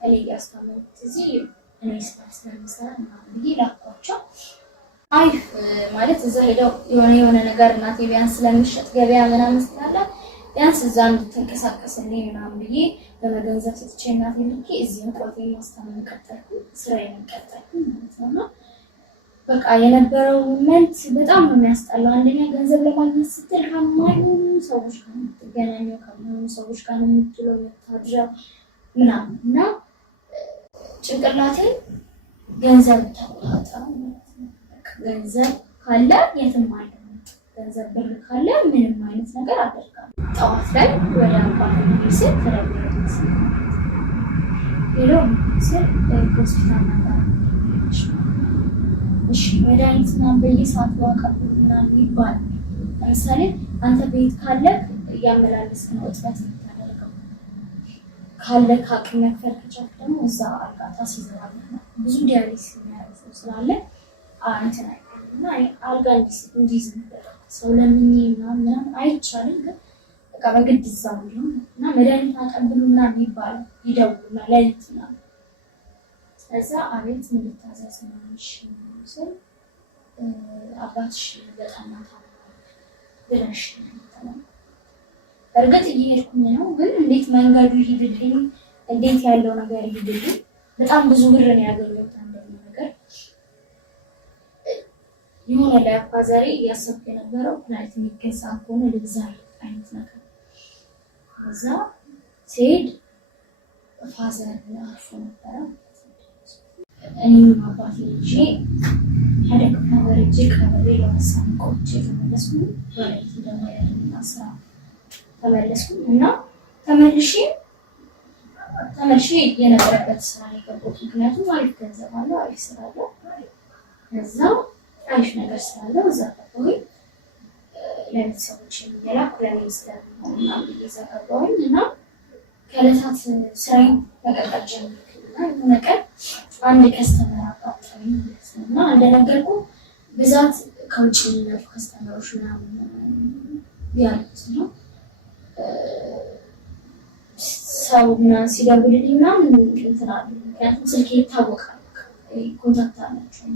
እኔ እያስተማርኩት እዚህ እኔ ስለምሰራ ብዬ ላኳቸው። አይ ማለት እዛ ሄደው የሆነ ነገር እናቴ ቢያንስ ስለሚሸጥ ገበያ ምናምን ስላለ ቢያንስ እዛ እንድትንቀሳቀስልኝ ምናምን ብዬ በመገንዘብ ሰጥቼ እናቴ ልኬ እዚህ ቆይቼ ማስተማር ቀጠልኩ። ስራዬን ቀጠልኩ ማለት ነው። በቃ የነበረው ሞመንት በጣም ነው የሚያስጠላው። አንደኛ ገንዘብ ለማግኘት ስትል ከማይሆኑ ሰዎች ጋር የምትገናኘው፣ ከማይሆኑ ሰዎች ጋር የምትውለው የምታድረው ምናምን እና ጭንቅላቴ ገንዘብ ተቆጣጠረው ማለት ነው። ገንዘብ ካለ የትም አለ፣ ገንዘብ ብር ካለ ምንም አይነት ነገር አደርጋለሁ። ጠዋት ላይ ወደ አባቴ ቤተሰብ ተደውሎልኝ ሄሎ ሆስፒታል ነበር። እሺ መድኃኒት ምናምን በየሰዓቱ አቀርቡ ምናምን ይባላል። ለምሳሌ አንተ ቤት ካለ እያመላለስክ ነው እጥበት የምታደርገው። ካለ ከአቅም መክፈል ከቻልክ ደግሞ እዛ አልጋ ታስይዘዋለህ። ብዙ ዲያሊሲስ የሚያደርገው ስላለ እንትን አይደለም እና አልጋ እንዲይዝ ሰው ለምኜ ምናምን አይቻልም። ግን በቃ በግድ እዛው ነው እና መድኃኒት አቀብሉ ምናምን ይባላል። ይደውሉና ሌሊት ምናምን እዛ አቤት ምን ልታዘዝ ነው ስል አባትሽ በጣም ብለሽ በእርግጥ እየሄድኩኝ ነው። ግን እንዴት መንገዱ ይሄድልኝ፣ እንዴት ያለው ነገር ይሄድልኝ። በጣም ብዙ ብር ነው ያገኘሁት። አንደኛ ነገር የሆነ ለፋዘሬ እያሰብኩ የነበረው ፕላኔት የሚገዛ ከሆነ ልግዛ አይነት ነገር ከዛ ሲሄድ ፋዘር አርፎ ነበረ። እኔም አባቴ ልጄ ሄደክ ከበረጄ ቀበሌ ለመሳም ቆጭ ተመለስኩ። ወለድ ደግሞ ያለና ስራ ተመለስኩ እና ተመልሼ የነበረበት ስራ የገባሁት ምክንያቱም አሪፍ ገንዘብ አለ፣ አሪፍ ስራ አለ። ከዛ አሪፍ ነገር ስላለው እዛ ገባሁኝ። ለቤተሰቦቼ እየላኩ ለሚኒስተር ምናምን እየዘገባሁኝ እና ከዕለታት ስራዬን መቀጠል ጀመርኩና የሆነ ቀን አንድ ከስተመር አጋጠመኝ እና እንደነገርኩ ብዛት ከውጭ የሚመጡ ከስተመሮች ምናምን ያሉት ነው። ሰው ምናምን ሲደውልልኝ ምናምን እንትን አለ፣ ምክንያቱም ስልኬ ይታወቃል፣ ኮንታክት አላቸው።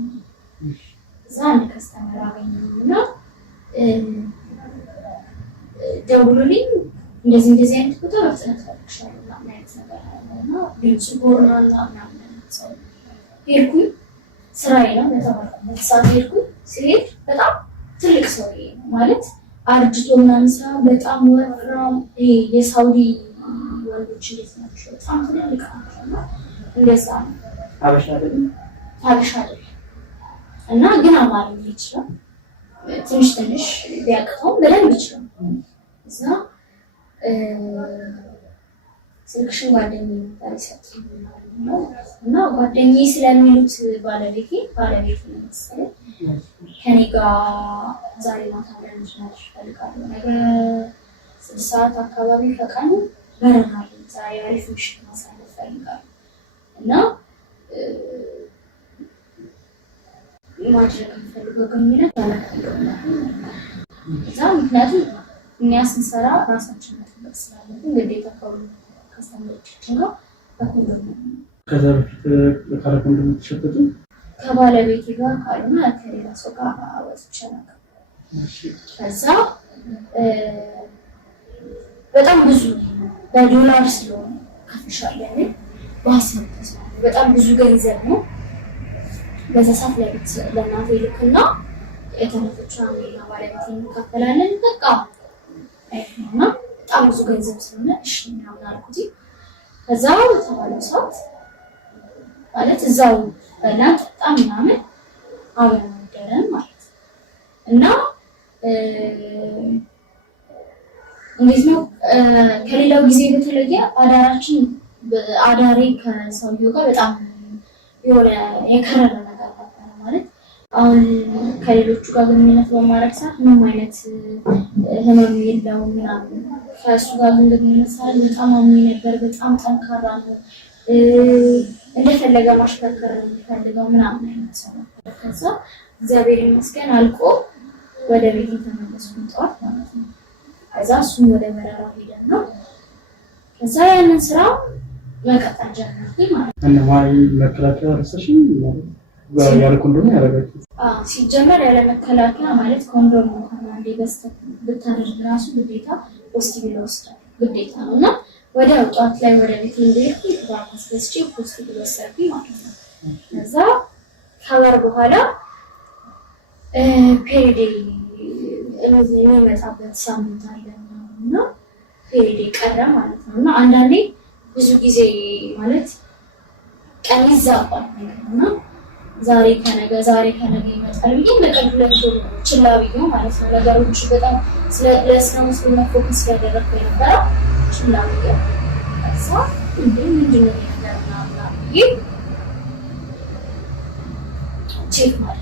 እዛ አንድ ከስተመር አገኘሁና ደውሉልኝ እንደዚህ አይነት ቦታ በፍጥነት ፈልግሻለሁ ምናምን አይነት ነገር አለና ድምፁ ጎርናና ምናምን ሰው ሄድኩኝ። ስራዬ ነው በተባልኩበት ሰዓት ሄድኩኝ። ሲሄድ በጣም ትልቅ ሰው ነው ማለት አርጅቶ ምናምን ስራ በጣም ወፍራም የሳውዲ ወንዶች እንዴት ናቸው? በጣም ትልቅ ናቸው። እንደዛ ነው። ሀበሻ አይደለም እና ግን አማርኛ ይችላል ትንሽ ቢያቅተውም በደንብ ይችላል። እዛ ስልክሽን ጓደኛዬ ነበር የሰጠኝ እና ጓደኛዬ ስለሚሉት ባለቤቴ ነው መሰለኝ ከኔ ጋር ዛሬ ማታ ለመስራት እፈልጋለሁ። ነገ 6 ሰዓት አካባቢ ፈቃዱ በረራ ዛሬ አሪፍ ምሽት ማሳለፍ እፈልጋለሁ እና ማድረግ የምፈልገው ግንኙነት ባለፈልገው እዛ ምክንያቱም እኛ ስንሰራ ራሳችን መጠበቅ ስላለብን ግዴታ ከሁሉ ከስተመሮቻችን ጋር በኮንዶም ነው። ከዛ በፊት ካለ ኮንዶም ተሸጠጡ ከባለቤቴ ጋር ካልሆነ ከሌላ ሰው ጋር ወጥቼ ነበር። ከዛ በጣም ብዙ በዶላር ስለሆነ ከፍሻለሁ በሀሳብ ተስማሙ። በጣም ብዙ ገንዘብ ነው። በዛ ሰዓት ለእናቴ ልክና የተረፈችውን እኔና ባለቤቴ እንካፈላለን። በቃ አይሆንና በጣም ብዙ ገንዘብ ስለሆነ እሺ ምናምን አልኩት። ከዛ በተባለው ሰዓት ማለት እዛው በላን ጠጣን ምናምን አብረን አደረን ማለት እና እንዴት ነው ከሌላው ጊዜ በተለየ አዳሬ ከሰውየው ጋር በጣም የሆነ የከረረ ነገር ነበር ማለት አሁን ከሌሎቹ ጋር ግንኙነት በማድረግ ሰዓት ምንም አይነት ህመም የለውም ምናምን። ከእሱ ጋር ግንኙነት ሰዓት በጣም አሞኝ ነበር። በጣም ጠንካራ ነው። እንደፈለገ ማሽከርከር የሚፈልገው ምናምን አይነት ሰው ነበር። ከዛ እግዚአብሔር ይመስገን አልቆ ወደ ቤት ተመለስኩኝ ጠዋት ማለት ነው። ከዛ እሱም ወደ በረራ ሄደን ነው። ከዛ ያንን ስራ መቀጠል ጀመርኩኝ ማለት ነው። እና ማለት መከላከያ ረሰሽኝ ማለት ያለ ኮንዶም ያደረጋችሁ? ሲጀመር ያለ መከላከያ ማለት ኮንዶም እንኳን አንዴ ብታደርግ ራሱ ግዴታ ሆስፒታል ወስዳል ግዴታ ነው እና ወደ ጠዋት ላይ ወደ ቤት እንደሄድኩኝ ባንክ ወስጄ ሆስፒታል ወሰድኩኝ ማለት ነው። ከዛ ከወር በኋላ ፔሪድ የሚመጣበት ሳምንት አለ እና ፔሪድ ቀረ ማለት ነው እና አንዳንዴ ብዙ ጊዜ ማለት ቀን ይዛባል እና ዛሬ ከነገ ይመጣል ብዬ ለቀን 2 ወር ችላ ብዬው ማለት ነው። ነገሮች በጣም ለስራ መስሎና ፎከስ ያደረኩ የነበረ ችላ ብዬው ከዛ ምንድን ነው ያለና ብዬ ቼክ ማድረግ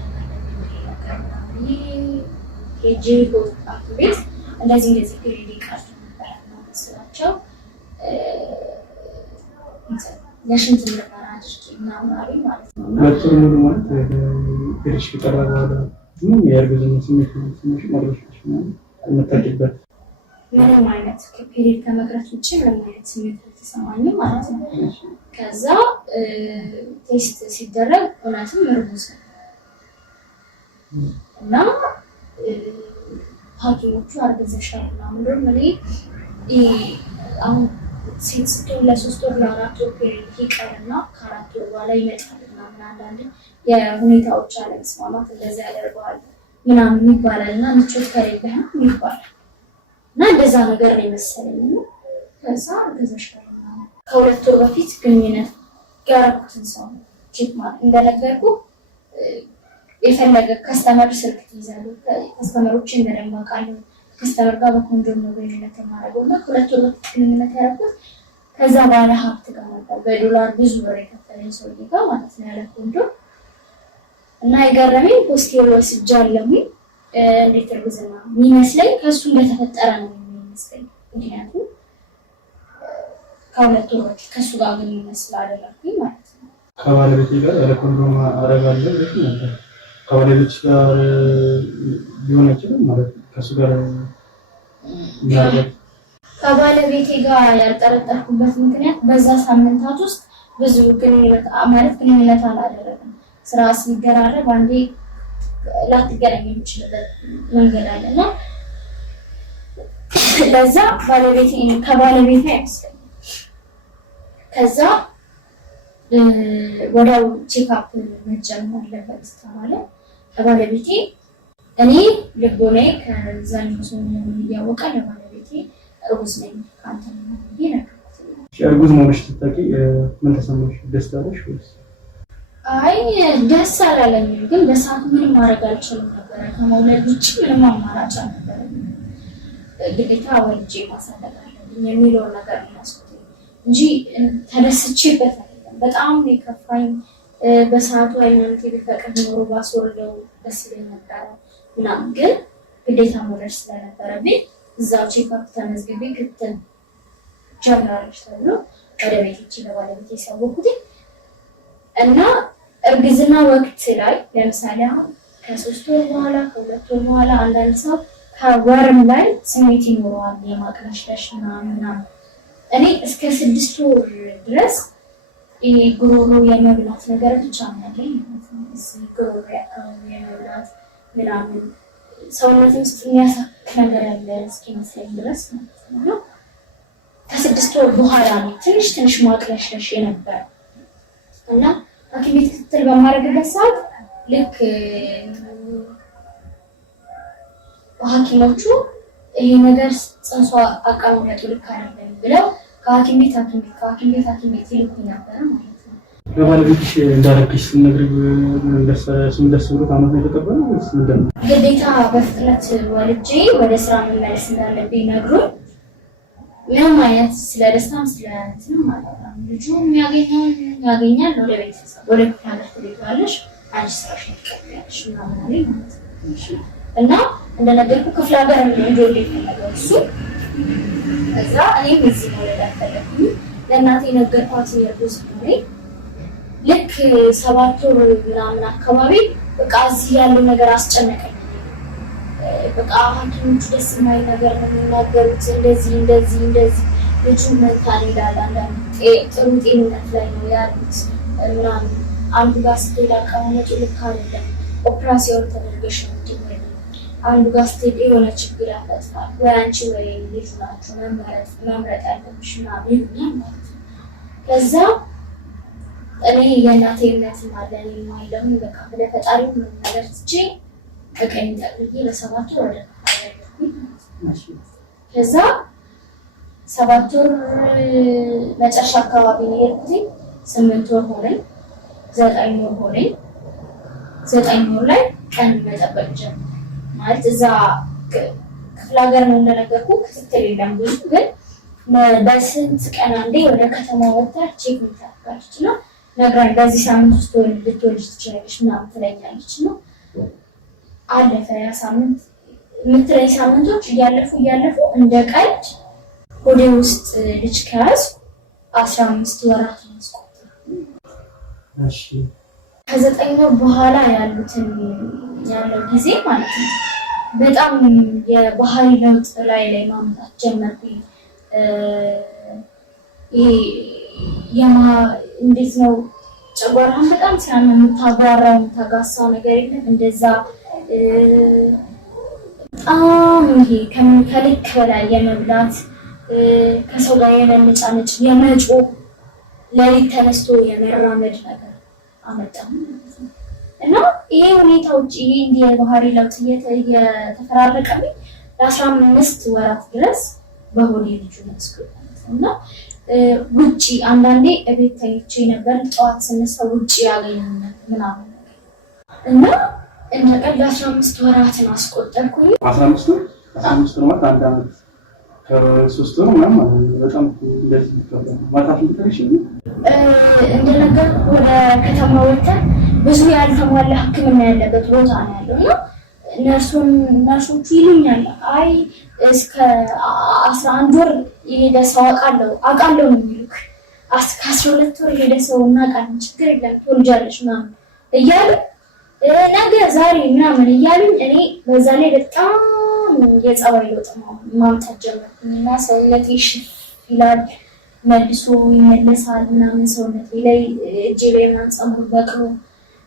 አለብኝ ሄጄ በወጣቱ ቤት እንደዚህ ግሬድ ቀርቶ ነበር ስላቸው ለሽንት ምርመራ አድርጌ ምናምን አሉኝ ማለት ነው። በጥሩ ሙሉ ማለት ፔሪሽ ከቀረበ በኋላ የእርግዝና ስሜት ማድረሻሽ የምታድበት ምንም አይነት ከፔሪድ ከመቅረት ውጭ ምንም አይነት ስሜት አልተሰማኝም ማለት ነው። ከዛ ቴስት ሲደረግ እውነትም እርጉዝ ነው እና ሐኪሞቹ አርግዘሻል ምናምን ብለው አሁን ሴት ስትሆን ለ3 ወር ለ4 ወር ፔሪድ ይቀርና ከ4 ወር በኋላ ይመጣል ምናምን አንዳንድ የሁኔታዎች አለመስማማት እንደዚያ ያደርገዋል ምናምን ይባላል እና ምቾት ከሌለህም ይባላል እና እንደዛ ነገር ነው የመሰለኝ። ከዛ ገዘሽታል ከሁለት ወር በፊት ግንኙነት ያደረኩትን ሰው ቼክ ማለት እንደነገርኩ የፈለገ ከስተመር ስልክ ትይዛለህ። ከስተመሮችን በደንብ አውቃለሁ። ከስተመር ጋር በኮንዶም ነው ግንኙነት የማደርገው እና ከሁለት ወር በፊት ግንኙነት ያደረኩት ከዛ ባለ ሀብት ጋር ነበር። በዶላር ብዙ ብር የከፈለኝ ሰውዬ ጋር ማለት ነው ያለ ኮንዶም እና የገረመኝ ፖስቴር ወስጃለሁ። እንዴት እርግዝና የሚመስለኝ ከእሱ እንደተፈጠረ ነው የሚመስለኝ። ምክንያቱም ከሁለት ወር በፊት ከእሱ ጋር ግንኙነት ስላደረኩኝ ማለት ነው። ከባለቤቴ ጋር ያለ ኮንዶም አደርጋለሁ ነበር። ከባለቤትሽ ጋር ሊሆን አይችልም ማለት ነው። ከእሱ ጋር ከባለቤቴ ጋር ያልጠረጠርኩበት ምክንያት በዛ ሳምንታት ውስጥ ብዙ ግንኙነት አላደረግም። ስራ ሲገራረብ አንዴ ላትገናኝ የምችልበት መንገድ አለና ለዛ ከባለቤቴ አይመስለኝም። ከዛ ወዲያው ቼክአፕ መጀመር አለበት ተባለ። ከባለቤቴ እኔ ልቦና ከዛኛው ሰው እያወቀ ለባለቤቴ እርጉዝ ነኝ ከአንተ ነው ብዬ ነገርኩት። እርጉዝ መሆንሽ ስታውቂ ምን ተሰማሽ? ደስ አለሽ ወይስ? አይ ደስ አላለኝም፣ ግን በሰዓቱ ምንም ማድረግ አልችልም ነበር። ከመውለድ ውጭ ምንም አማራጭ አልነበረኝም። ግዴታ ወልጄ ማሳደግ አለብኝ የሚለውን ነገር ነው ያስኩት እንጂ ተደስቼበት አይደለም። በጣም የከፋኝ በሰዓቱ ሃይማኖቴ ቢፈቅድ ኖሮ ባስወርደው ደስ ይለኝ ነበረ ምናምን፣ ግን ግዴታ መውለድ ስለነበረብኝ እዛው ቼክአፕ ተመዝግቤ ክትትል ጀምራለች ተብሎ ወደ ቤቴ ለባለቤቴ ያሳወኩት እና እርግዝና ወቅት ላይ ለምሳሌ አሁን ከ3 ወር በኋላ ከ2 ወር በኋላ አንዳንድ ሰው ከወርም ላይ ስሜት ይኖረዋል የማቅለሽለሽ ምናምን። እኔ እስከ 6 ወር ድረስ ጉሮሮ የመብላት ነገር ብቻ ነው ያለኝ ማለት ነው። እዚህ ጉሮሮ አካባቢ የመብላት ምናምን ሰውነት ውስጥ የሚያሳክክ ነገር ያለ እስኪመስለኝ ድረስ ማለት ነው። ከ6 ወር በኋላ ነው ትንሽ ማቅለሽለሽ የነበረ እና ሐኪም ቤት ክትትል በማድረግበት ሰዓት ልክ ሐኪሞቹ ይሄ ነገር ጽንሷ አቀማመጡ ልክ አይደለም ብለው ከሐኪም ቤት ይልኩኝ ነበር ማለት ነው። ለባለቤትሽ እንዳረግሽ ስነግሪው ደስ ብሎ ታማኝ የተቀበለው ወይስ ምንድን ነው? ግዴታ በፍጥነት ወልጄ ወደ ስራ መመለስ እንዳለብኝ ነግሮኝ ምንም አይነት ስለ ደስታም ስለ እንትንም አላወራም። ልጁ የሚያገኘውን ያገኛል። ወደ ቤተሰብ ወደ ሀገር ትሄጃለሽ፣ አንቺ ስራሽን ትቀጥያለሽ ምናምን አለኝ ማለት ነው። እና እንደነገርኩ ክፍለ ሀገር እንዲወልድ የፈለገው እሱ። ከዛ እኔም እዚህ መውለድ አልፈለግኩም። ለእናቴ ነገርኳት የእርጉዝ መሆኔን። ልክ 7 ወር ምናምን አካባቢ በቃ እዚህ ያለው ነገር አስጨነቀኝ። በቃ ሐኪሞቹ ደስ የማይል ነገር ነው የሚናገሩት። እንደዚህ ልጁ መንታን ይላል። አንዳንድ ጥሩ ጤንነት ላይ ነው ያሉት ምናምን። አንዱ ጋር ስትሄድ አቀማመጡ ልክ አይደለም፣ ኦፕራሲዮን ተደርገሽ ነው የምትወለጂው። አንዱ ጋር ስትሄድ የሆነ ችግር ያፈጥራል፣ ወይ አንቺ ወይ ልጁ ናችሁ መምረጥ ያለብሽ ምናምን ይሉኛል ማለት ነው። ከዛ እኔ የእናቴ እምነትም አለ እኔ የማይለውን በቃ ወደ ፈጣሪ ምን ነገር ትቼ በቀኝ ጠቅልዬ ለ7 ወር ወደ ካለኝ። ከዛ 7 ወር መጨረሻ አካባቢ ነው የሄድኩት። 8 ወር ሆነኝ፣ 9 ወር ሆነኝ። 9 ወር ላይ ቀን መጠበቅ ጀመርኩ። ማለት እዛ ክፍለ ሀገር ነው እንደነገርኩ ክትትል የለም ብዙ፣ ግን በስንት ቀን አንዴ ወደ ከተማ ወጥታ ቼክ ምታደርጋለች እና ነግራኝ በዚህ ሳምንት ውስጥ ልትወልጂ ትችላለች ምናምን ትለኛለች ነው። አለፈ ያ ሳምንት። የምትለኝ ሳምንቶች እያለፉ እንደ ቀልድ ሆዴ ውስጥ ልጅ ከያዝኩ 15 ወራት ያስቆጠሩ። እሺ ከ9 ወር በኋላ ያለው ጊዜ ማለት ነው በጣም የባህሪ ለውጥ ላይ ማምጣት ጀመርኩኝ። እንዴት ነው ጨጓራህን በጣም ሲያመው የምታጓራው የምታጋሳው ነገር የለም እንደዛ። በጣም ከልክ በላይ የመብላት ከሰው ጋር የመነጫነጭ የመጮህ ሌሊት ተነስቶ የመራመድ ነገር አመጣሁ እና ይሄ ሁኔታዎች ይሄ እንዲህ የባህሪ ለውጥ እየተፈራረቀብኝ ለ15 ወራት ድረስ በሆዴ ልጁ መስኩ ማለት እና ውጪ አንዳንዴ እቤት ተኝቼ ነበር። ጠዋት ስነሳ ውጪ ያገኘኛል ምናምን እና እንደ ቀልድ 15 ወራትን አስቆጠርኩኝ። 15 ወራት አንድ አመት ከ3 ወር ምናምን ማለት ነው። በጣም እንደዚህ ነው ማታፍ ልትርሽ እንደነገርኩህ ወደ ከተማ ወጥተን ብዙ ያልተሟላ ሕክምና ያለበት ቦታ ነው ያለው እና ነርሶቹ ይሉኛል አይ እስከ 11 ወር የሄደ ሰው አውቃለሁ ነው የሚሉክ። እስከ 12 ወር የሄደ ሰው እናውቃለን፣ ችግር የለም ትወልጃለሽ ምናምን እያሉ ነገ ዛሬ ምናምን እያሉኝ እኔ በዛ ላይ በጣም የጸባይ ለውጥ ማምጣት ጀመርኩኝ እና ሰውነቴ ሽፍ ይላል፣ መልሶ ይመለሳል ምናምን ሰውነቴ ላይ እጄ ላይ ምናምን ፀጉር በቅሎ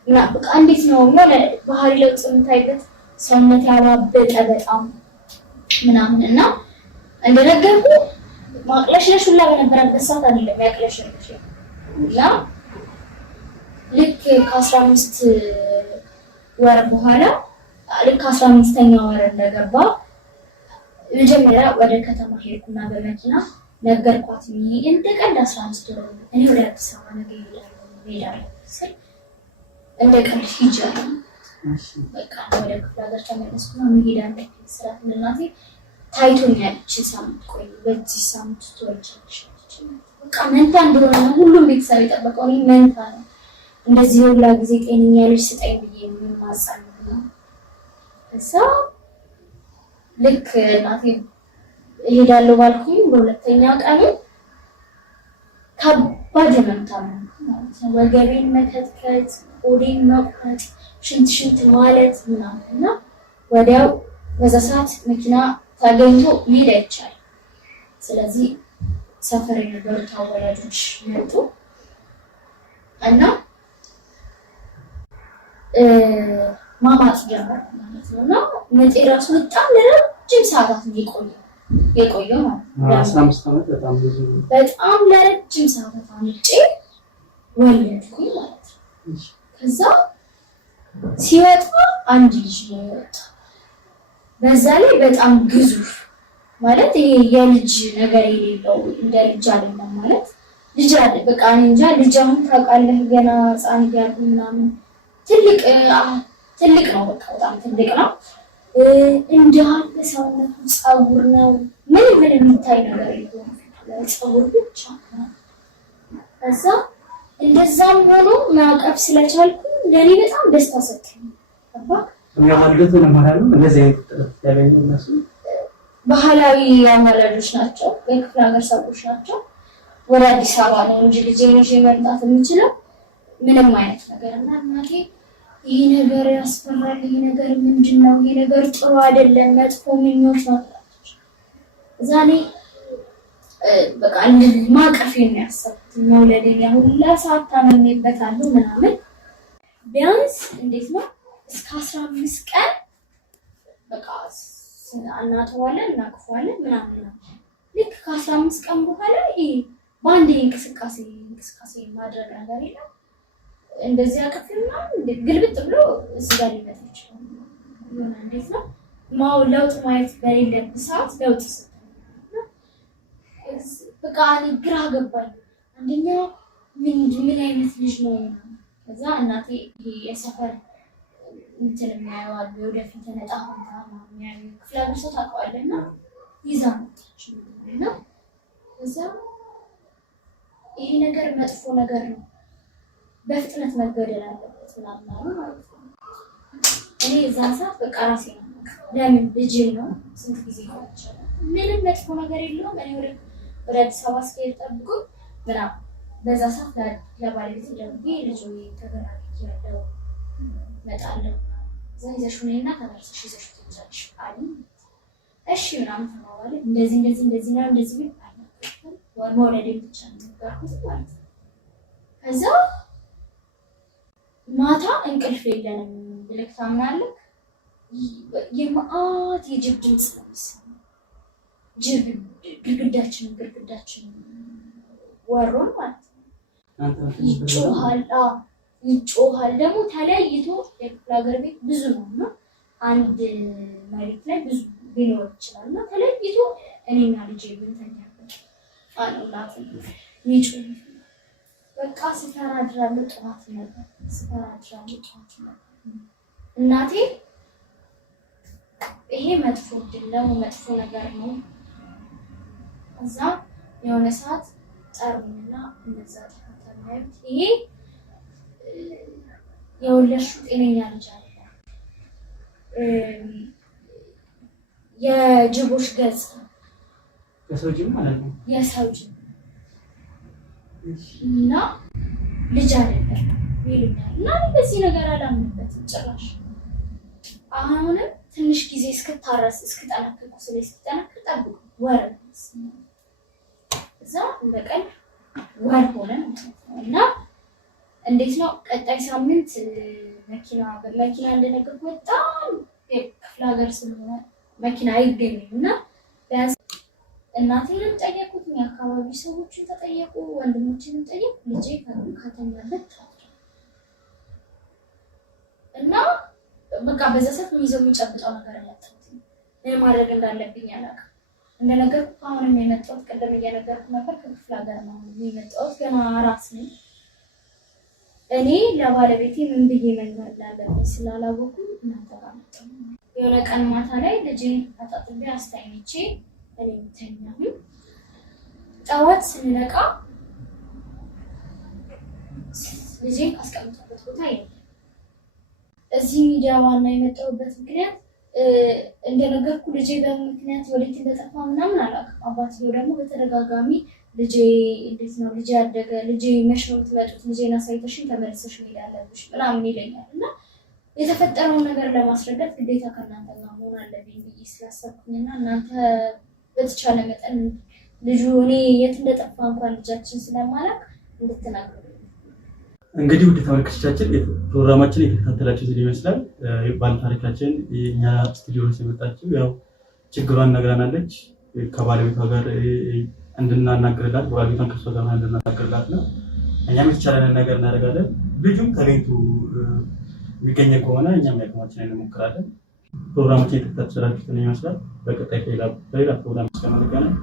እና በቃ እንዴት ነው የሆነ ባህሪ ለውጥ የምታይበት ሰውነቴ አባበጠ በጣም ምናምን እና እንደነገርኩ ማቅለሽለሽ ሁላ በነበረበት ሰዓት አይደለም ያቅለሽለሽ እና ልክ ከ15 ወር በኋላ ልክ 15ኛ ወር እንደገባ መጀመሪያ ወደ ከተማ ሄድኩና በመኪና ነገርኳት። እንደ ቀልድ 15 ወር እኔ ወደ አዲስ አበባ ነገር እሄዳለሁ ስል እንደ ቀልድ ሂጃለሁ። በቃ ወደ ክፍለ ሀገር ተመለስኩና መሄዳለሁ ስራ እናቴ ታይቶኛል። ሳምንት ቆይ በዚህ ሳምንት ትወልጃለሽ። በቃ መንታ እንደሆነ ሁሉም ቤተሰብ የጠበቀው እኔ መንታ ነው። እንደዚህ ሁላ ጊዜ ጤነኛ ልጅ ስጠኝ ብዬ የማጸን ነው። እዛ ልክ እናቴ እሄዳለሁ ባልኩኝ በሁለተኛ ቀኑ ከባድ ህመም ታመምኩ ማለት ነው። ወገቤን መከትከት፣ ሆዴን መቁረጥ፣ ሽንት ማለት ምናምን እና ወዲያው በዛ ሰዓት መኪና ተገኝቶ መሄድ አይቻልም። ስለዚህ ሰፈር የነበሩት አዋላጆች መጡ እና ማማጥ ጀመርኩ ማለት ነው። እና ምጤ ራሱ በጣም ለረጅም ሰዓታት የቆየው ማለት ነው። 15 ዓመት በጣም ለረጅም ሰዓታት አምጬ ወለድኩኝ ማለት ነው። ከዛ ሲወጣ አንድ ልጅ ነው የወጣው። በዛ ላይ በጣም ግዙፍ ማለት ይሄ የልጅ ነገር የሌለው እንደ ልጅ አይደለም ማለት ልጅ አለ በቃ እንጃ ልጅ አሁን ታውቃለህ ገና ህፃን እያሉ ምናምን ትልቅ ነው በቃ በጣም ትልቅ ነው። እንዳለ ሰውነቱ ፀጉር ነው ምን የሚታይ ነገር የለውም ፀጉር ብቻ ነው። ከዛ እንደዛም ሆኖ ማቀፍ ስለቻልኩ ለኔ በጣም ደስታ ሰጠኝ። ባህላዊ አማላጆች ናቸው፣ የክፍለ ሀገር ሰዎች ናቸው። ወደ አዲስ አበባ ነው እንጂ ልጄን ይዤ መምጣት የምችለው ምንም አይነት ነገር እና እናቴ ይሄ ነገር ያስፈራል፣ ይሄ ነገር ምንድነው? ይሄ ነገር ጥሩ አይደለም፣ መጥፎ ምኞት ነው ትላለች። እዛ እኔ በቃ ማቀፌን ነው ያሰብኩት። መውለዴን ሁላ ሰዓት ታመሜበታለሁ ምናምን ቢያንስ እንዴት ነው እስከ 15 ቀን በቃ እናጠዋለን እናቅፈዋለን ምናምን ነው። ልክ ከ15 ቀን በኋላ ይሄ በአንድ እንቅስቃሴ ማድረግ ነገር የለም። እንደዚህ አቅፍና ግልብጥ ብሎ እዚህ ጋር ሊመጣ ይችላል። እንዴት ነው ለውጥ ማየት በሌለበት ሰዓት ለውጥ ይሰጣል። በቃ እኔ ግራ ገባኝ። አንደኛ ምን አይነት ልጅ ነው? ከዛ እናቴ ይሄ የሰፈር እንትን የሚያየዋል ወደፊት ነጣ ሆና የሚያዩ ክፍለ ሀገር ሰው ታውቀዋለና ይዛ መጣች እና ከዛ ይሄ ነገር መጥፎ ነገር ነው፣ በፍጥነት መገደል አለበት ምናምን ማለት ነው። እኔ እዛ ሰዓት በቃ ራሴ ነው ለምን ልጅ ነው ስንት ጊዜ ይሆናል ምንም መጥፎ ነገር የለውም። እኔ ወደ አዲስ አበባ እስከሄድ ጠብቁ ምናምን በዛ ሰዓት ለባለቤት ደውዬ ልጅ ተገናኝቻለሁ እመጣለሁ እዛ ይዘሽ ነይና ተመልሰሽ ይዘሽ ትመጫለሽ አለኝ። እሺ ምናምን ተባባልን። እንደዚህ ነው እንደዚህ ቢል አለ መውለዴ ብቻ ነው ነገርኩት ማለት ነው። ከዛ ማታ እንቅልፍ የለንም ብለህ ታምናለህ? የመዓት የጅብ ድምፅ ነው የሚሰማው። ጅብ ግድግዳችን ወሮን ማለት ነው። ይጮሃል ደግሞ ተለይቶ የክፍለ ሀገር ቤት ብዙ ነው እና አንድ መሬት ላይ ብዙ ሊኖር ይችላል እና ተለይቶ እኔና ልጄ ብንተኛበት አለ እናት ሚጩ በቃ ስፈራ አድራለሁ። ጠዋት ነበር ስፈራ አድራለሁ። ጠዋት ነበር እናቴ ይሄ መጥፎ ድል ነው፣ መጥፎ ነገር ነው። እዛ የሆነ ሰዓት ጠሩኝና እነዛ ተከታታዮች ይሄ የወለድሽው ጤነኛ ልጅ አለ የጅቦች ገጽ የሰው ጅብ ማለት ነው። የሰው ጅብ እና ልጅ አይደለም ይሉኛል። እና በዚህ ነገር አላምንበትም ጭራሽ። አሁንም ትንሽ ጊዜ እስክታረስ እስክጠነክር ቁስሌ እስክጠነክር ጠብቁ። ወር እዛ እንደቀን ወር ሆነ እና እንዴት ነው ቀጣይ ሳምንት መኪና እንደነገርኩ በጣም ክፍለ ሀገር ስለሆነ መኪና አይገኝም እና ቢያንስ እናቴንም ጠየቁት፣ የአካባቢ ሰዎችን ተጠየቁ፣ ወንድሞችንም ጠየቁ። ልጄ ከተኛበት እና በቃ በዛ ሰዓት ይዘው የሚጨብጠው ነገር ያጣሁት ምን ማድረግ እንዳለብኝ አላውቅም። እንደነገርኩ አሁንም የመጣሁት ቀደም እየነገርኩ ነበር ከክፍለ ሀገር ነው የመጣሁት። ገና አራስ ነኝ። እኔ ለባለቤቴ ምን ብዬ መንገር እንዳለብኝ ስላላወኩ እናንተ ጋር መጣሁ። የሆነ ቀን ማታ ላይ ልጄን አጣጥቤ አስተኝቼ እኔ ተኛሁ። ጠዋት ስንነቃ ልጄን ካስቀመጥኩበት ቦታ የለም። እዚህ ሚዲያ ዋና የመጣሁበት ምክንያት እንደነገርኩ ልጄ በምክንያት ወዴት እንደጠፋ ምናምን አላውቅም። አባትየው ደግሞ በተደጋጋሚ ልጄ እንዴት ነው ልጄ ያደገ ልጄ መች ነው የምትመጡት? ልጄን አሳይተሽኝ ተመልሰሽ መሄድ አለብሽ ምናምን ይለኛል እና የተፈጠረውን ነገር ለማስረዳት ግዴታ ከእናንተ ጋር መሆን አለብኝ ብዬ ስላሰብኩኝና እናንተ በተቻለ መጠን ልጁ እኔ የት እንደጠፋ እንኳን ልጃችን ስለማላውቅ እንድትናገሩ። እንግዲህ ውድ ተመልካቾቻችን ፕሮግራማችን የተከታተላችሁ ይመስላል። ባለ ታሪካችን የኛ ስቱዲዮ ውስጥ የመጣችው ያው ችግሯን ነግራናለች። ከባለቤቷ ጋር እንድናናግርላት ባለቤቷን ከሷ ጋር እንድናናግርላት ነው። እኛም የተቻለንን ነገር እናደርጋለን። ልጁም ተገኝቶ የሚገኝ ከሆነ እኛም ያቅማችንን እንሞክራለን። ፕሮግራማችን የተከታተላችሁትን ይመስላል። በቀጣይ በሌላ ፕሮግራም እስከምንገናኝ